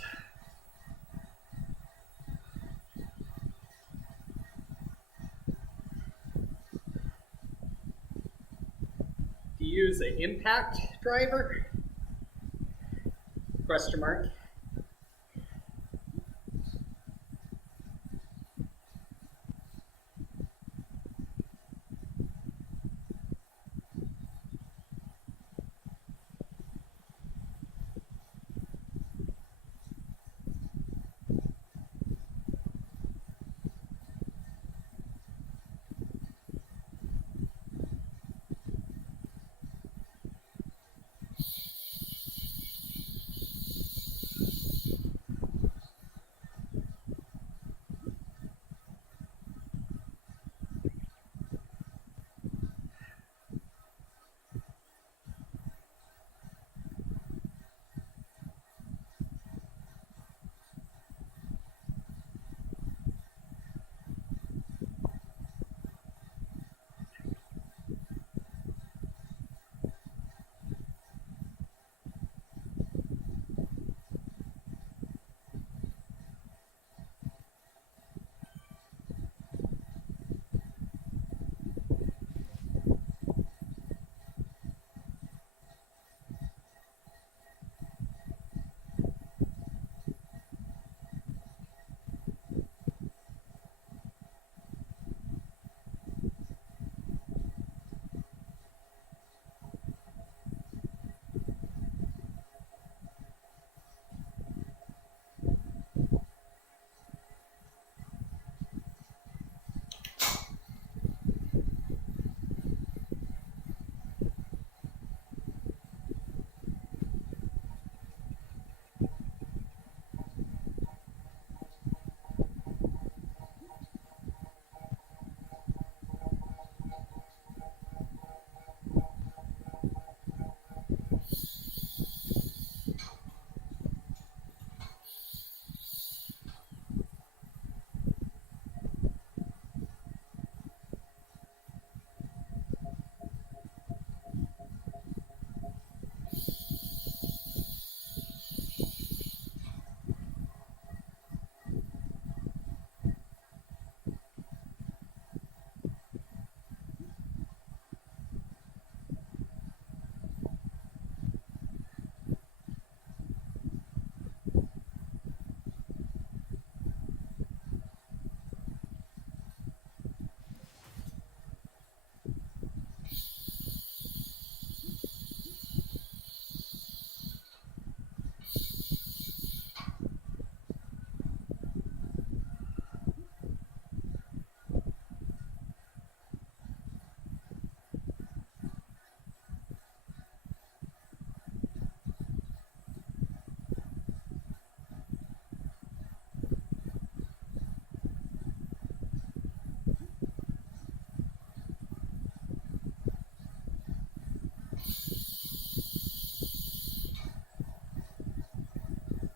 Do you use an impact driver? Question mark.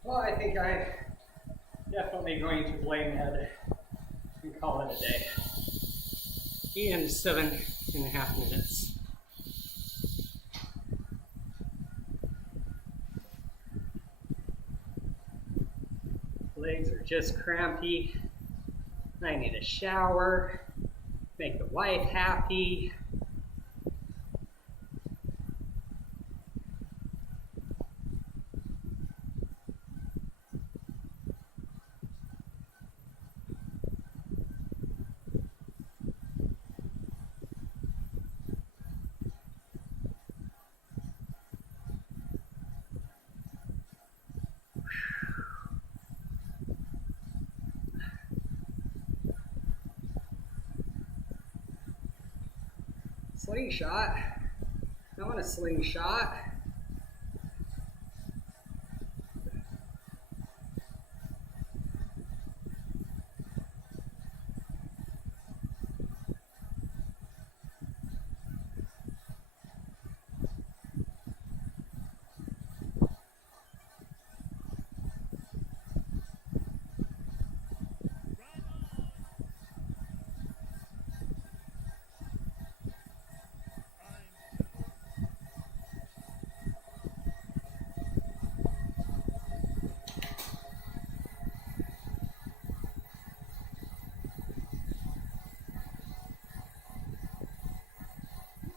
Well, I think I'm definitely going to blame Ed and call it a day. And 7.5 minutes. Legs are just crampy. I need a shower. Make the wife happy. Slingshot. I want a slingshot.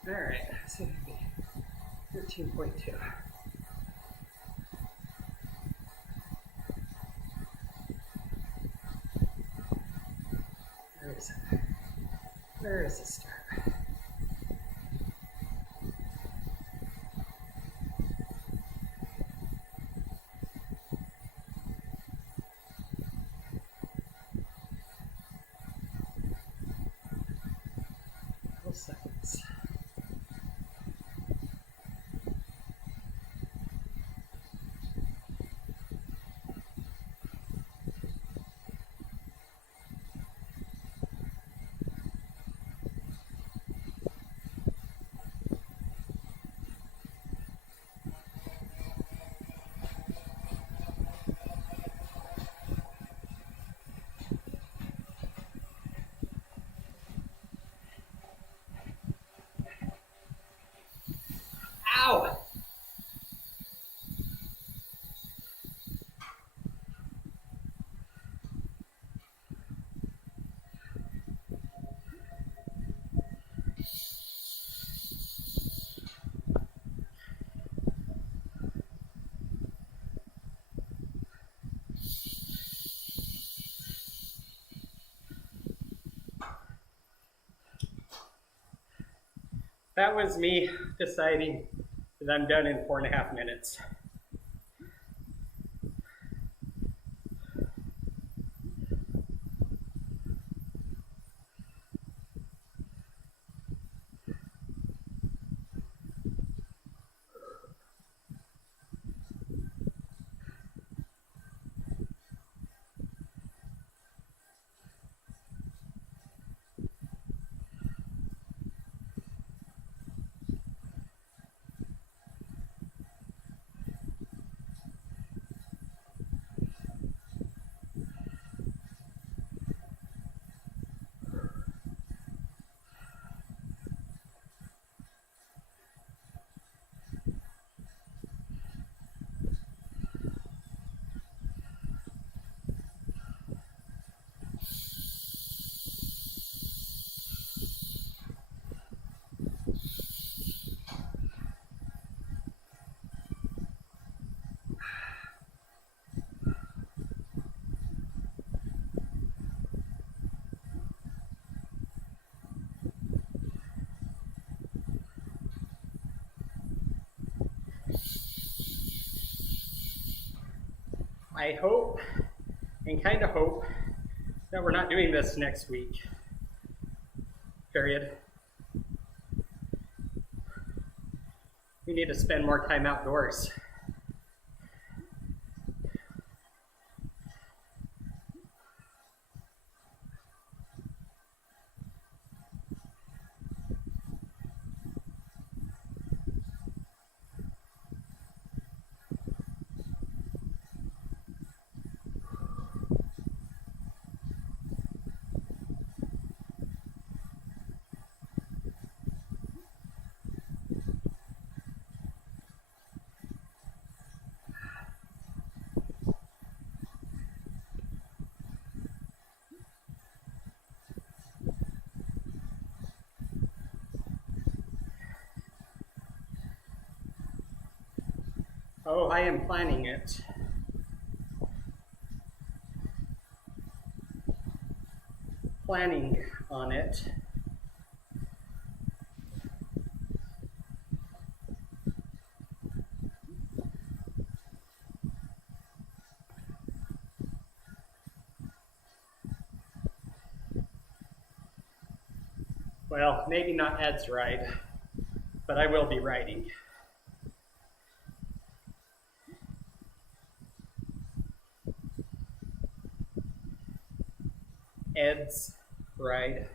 All right, let's see if it can be 13.2. Where is it? Where is the start? Couple seconds. Ow! That was me deciding that I'm done in 4.5 minutes. I hope and kind of hope that we're not doing this next week. Period. We need to spend more time outdoors. Oh, I am planning it. Planning on it. Well, maybe not Ed's ride, but I will be riding. Ed's ride.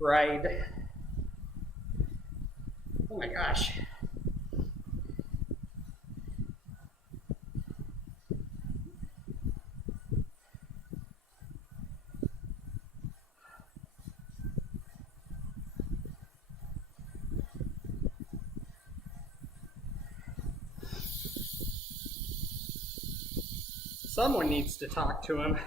Ride. Oh my gosh. Someone needs to talk to him.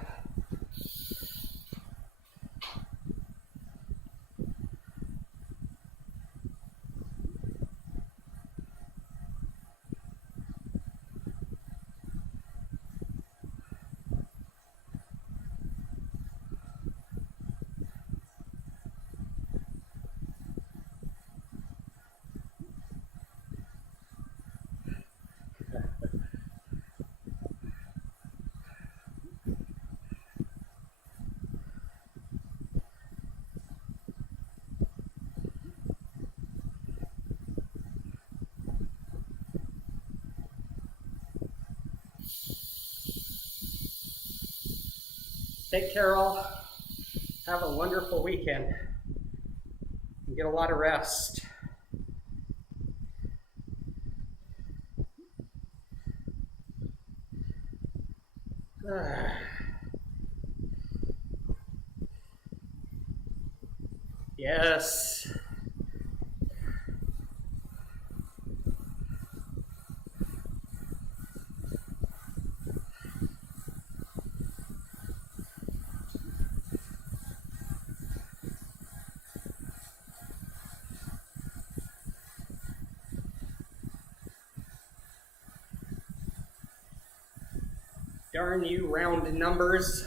Take care, all. Have a wonderful weekend. And get a lot of rest. Yes. Darn you, round numbers.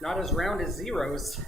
Not as round as zeros.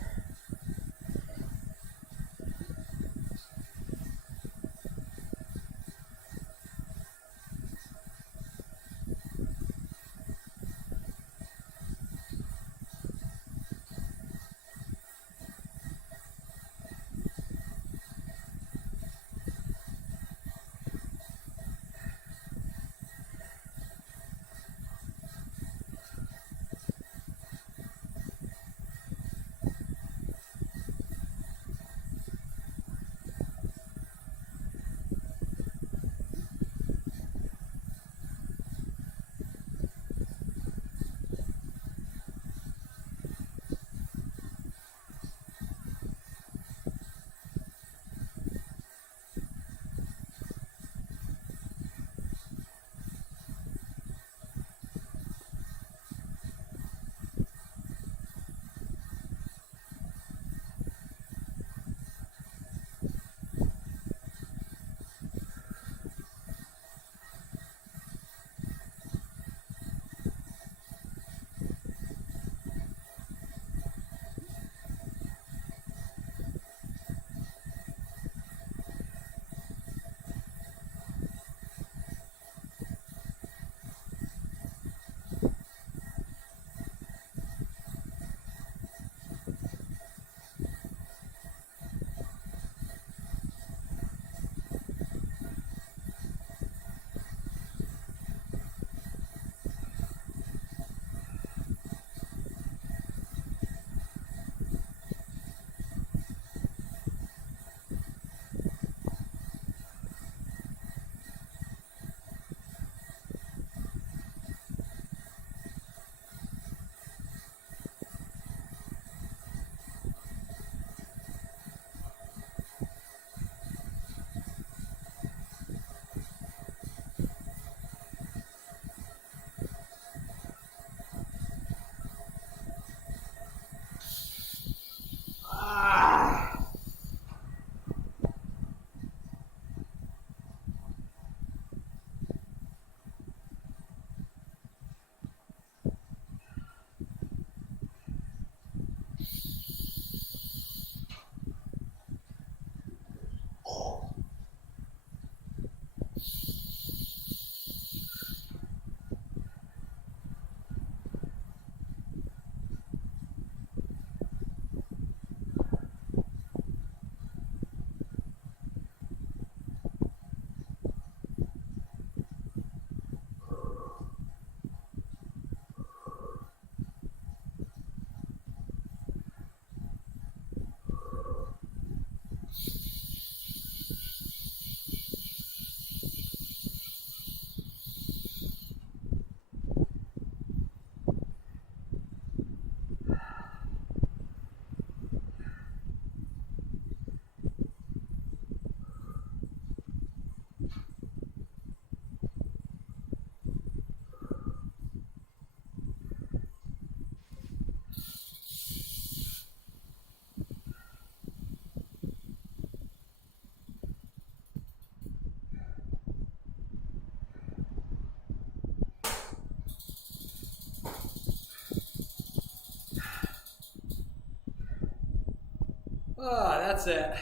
that's it.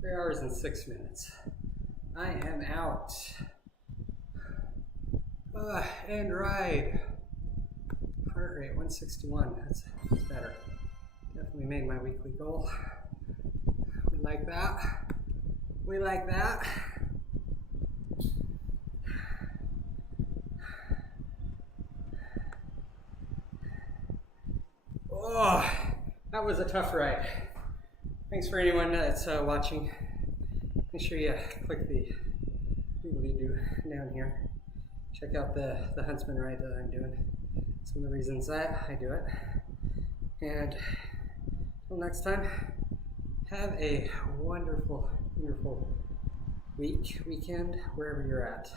3 hours and 6 minutes. I am out. And ride. Heart rate 161. That's better. Definitely made my weekly goal. We like that. We like that. Oh, that was a tough ride. Thanks for anyone that's watching. Make sure you click the doobly-doo down here. Check out the Huntsman ride that I'm doing. Some of the reasons that I do it. And until next time, have a wonderful, wonderful weekend, wherever you're at.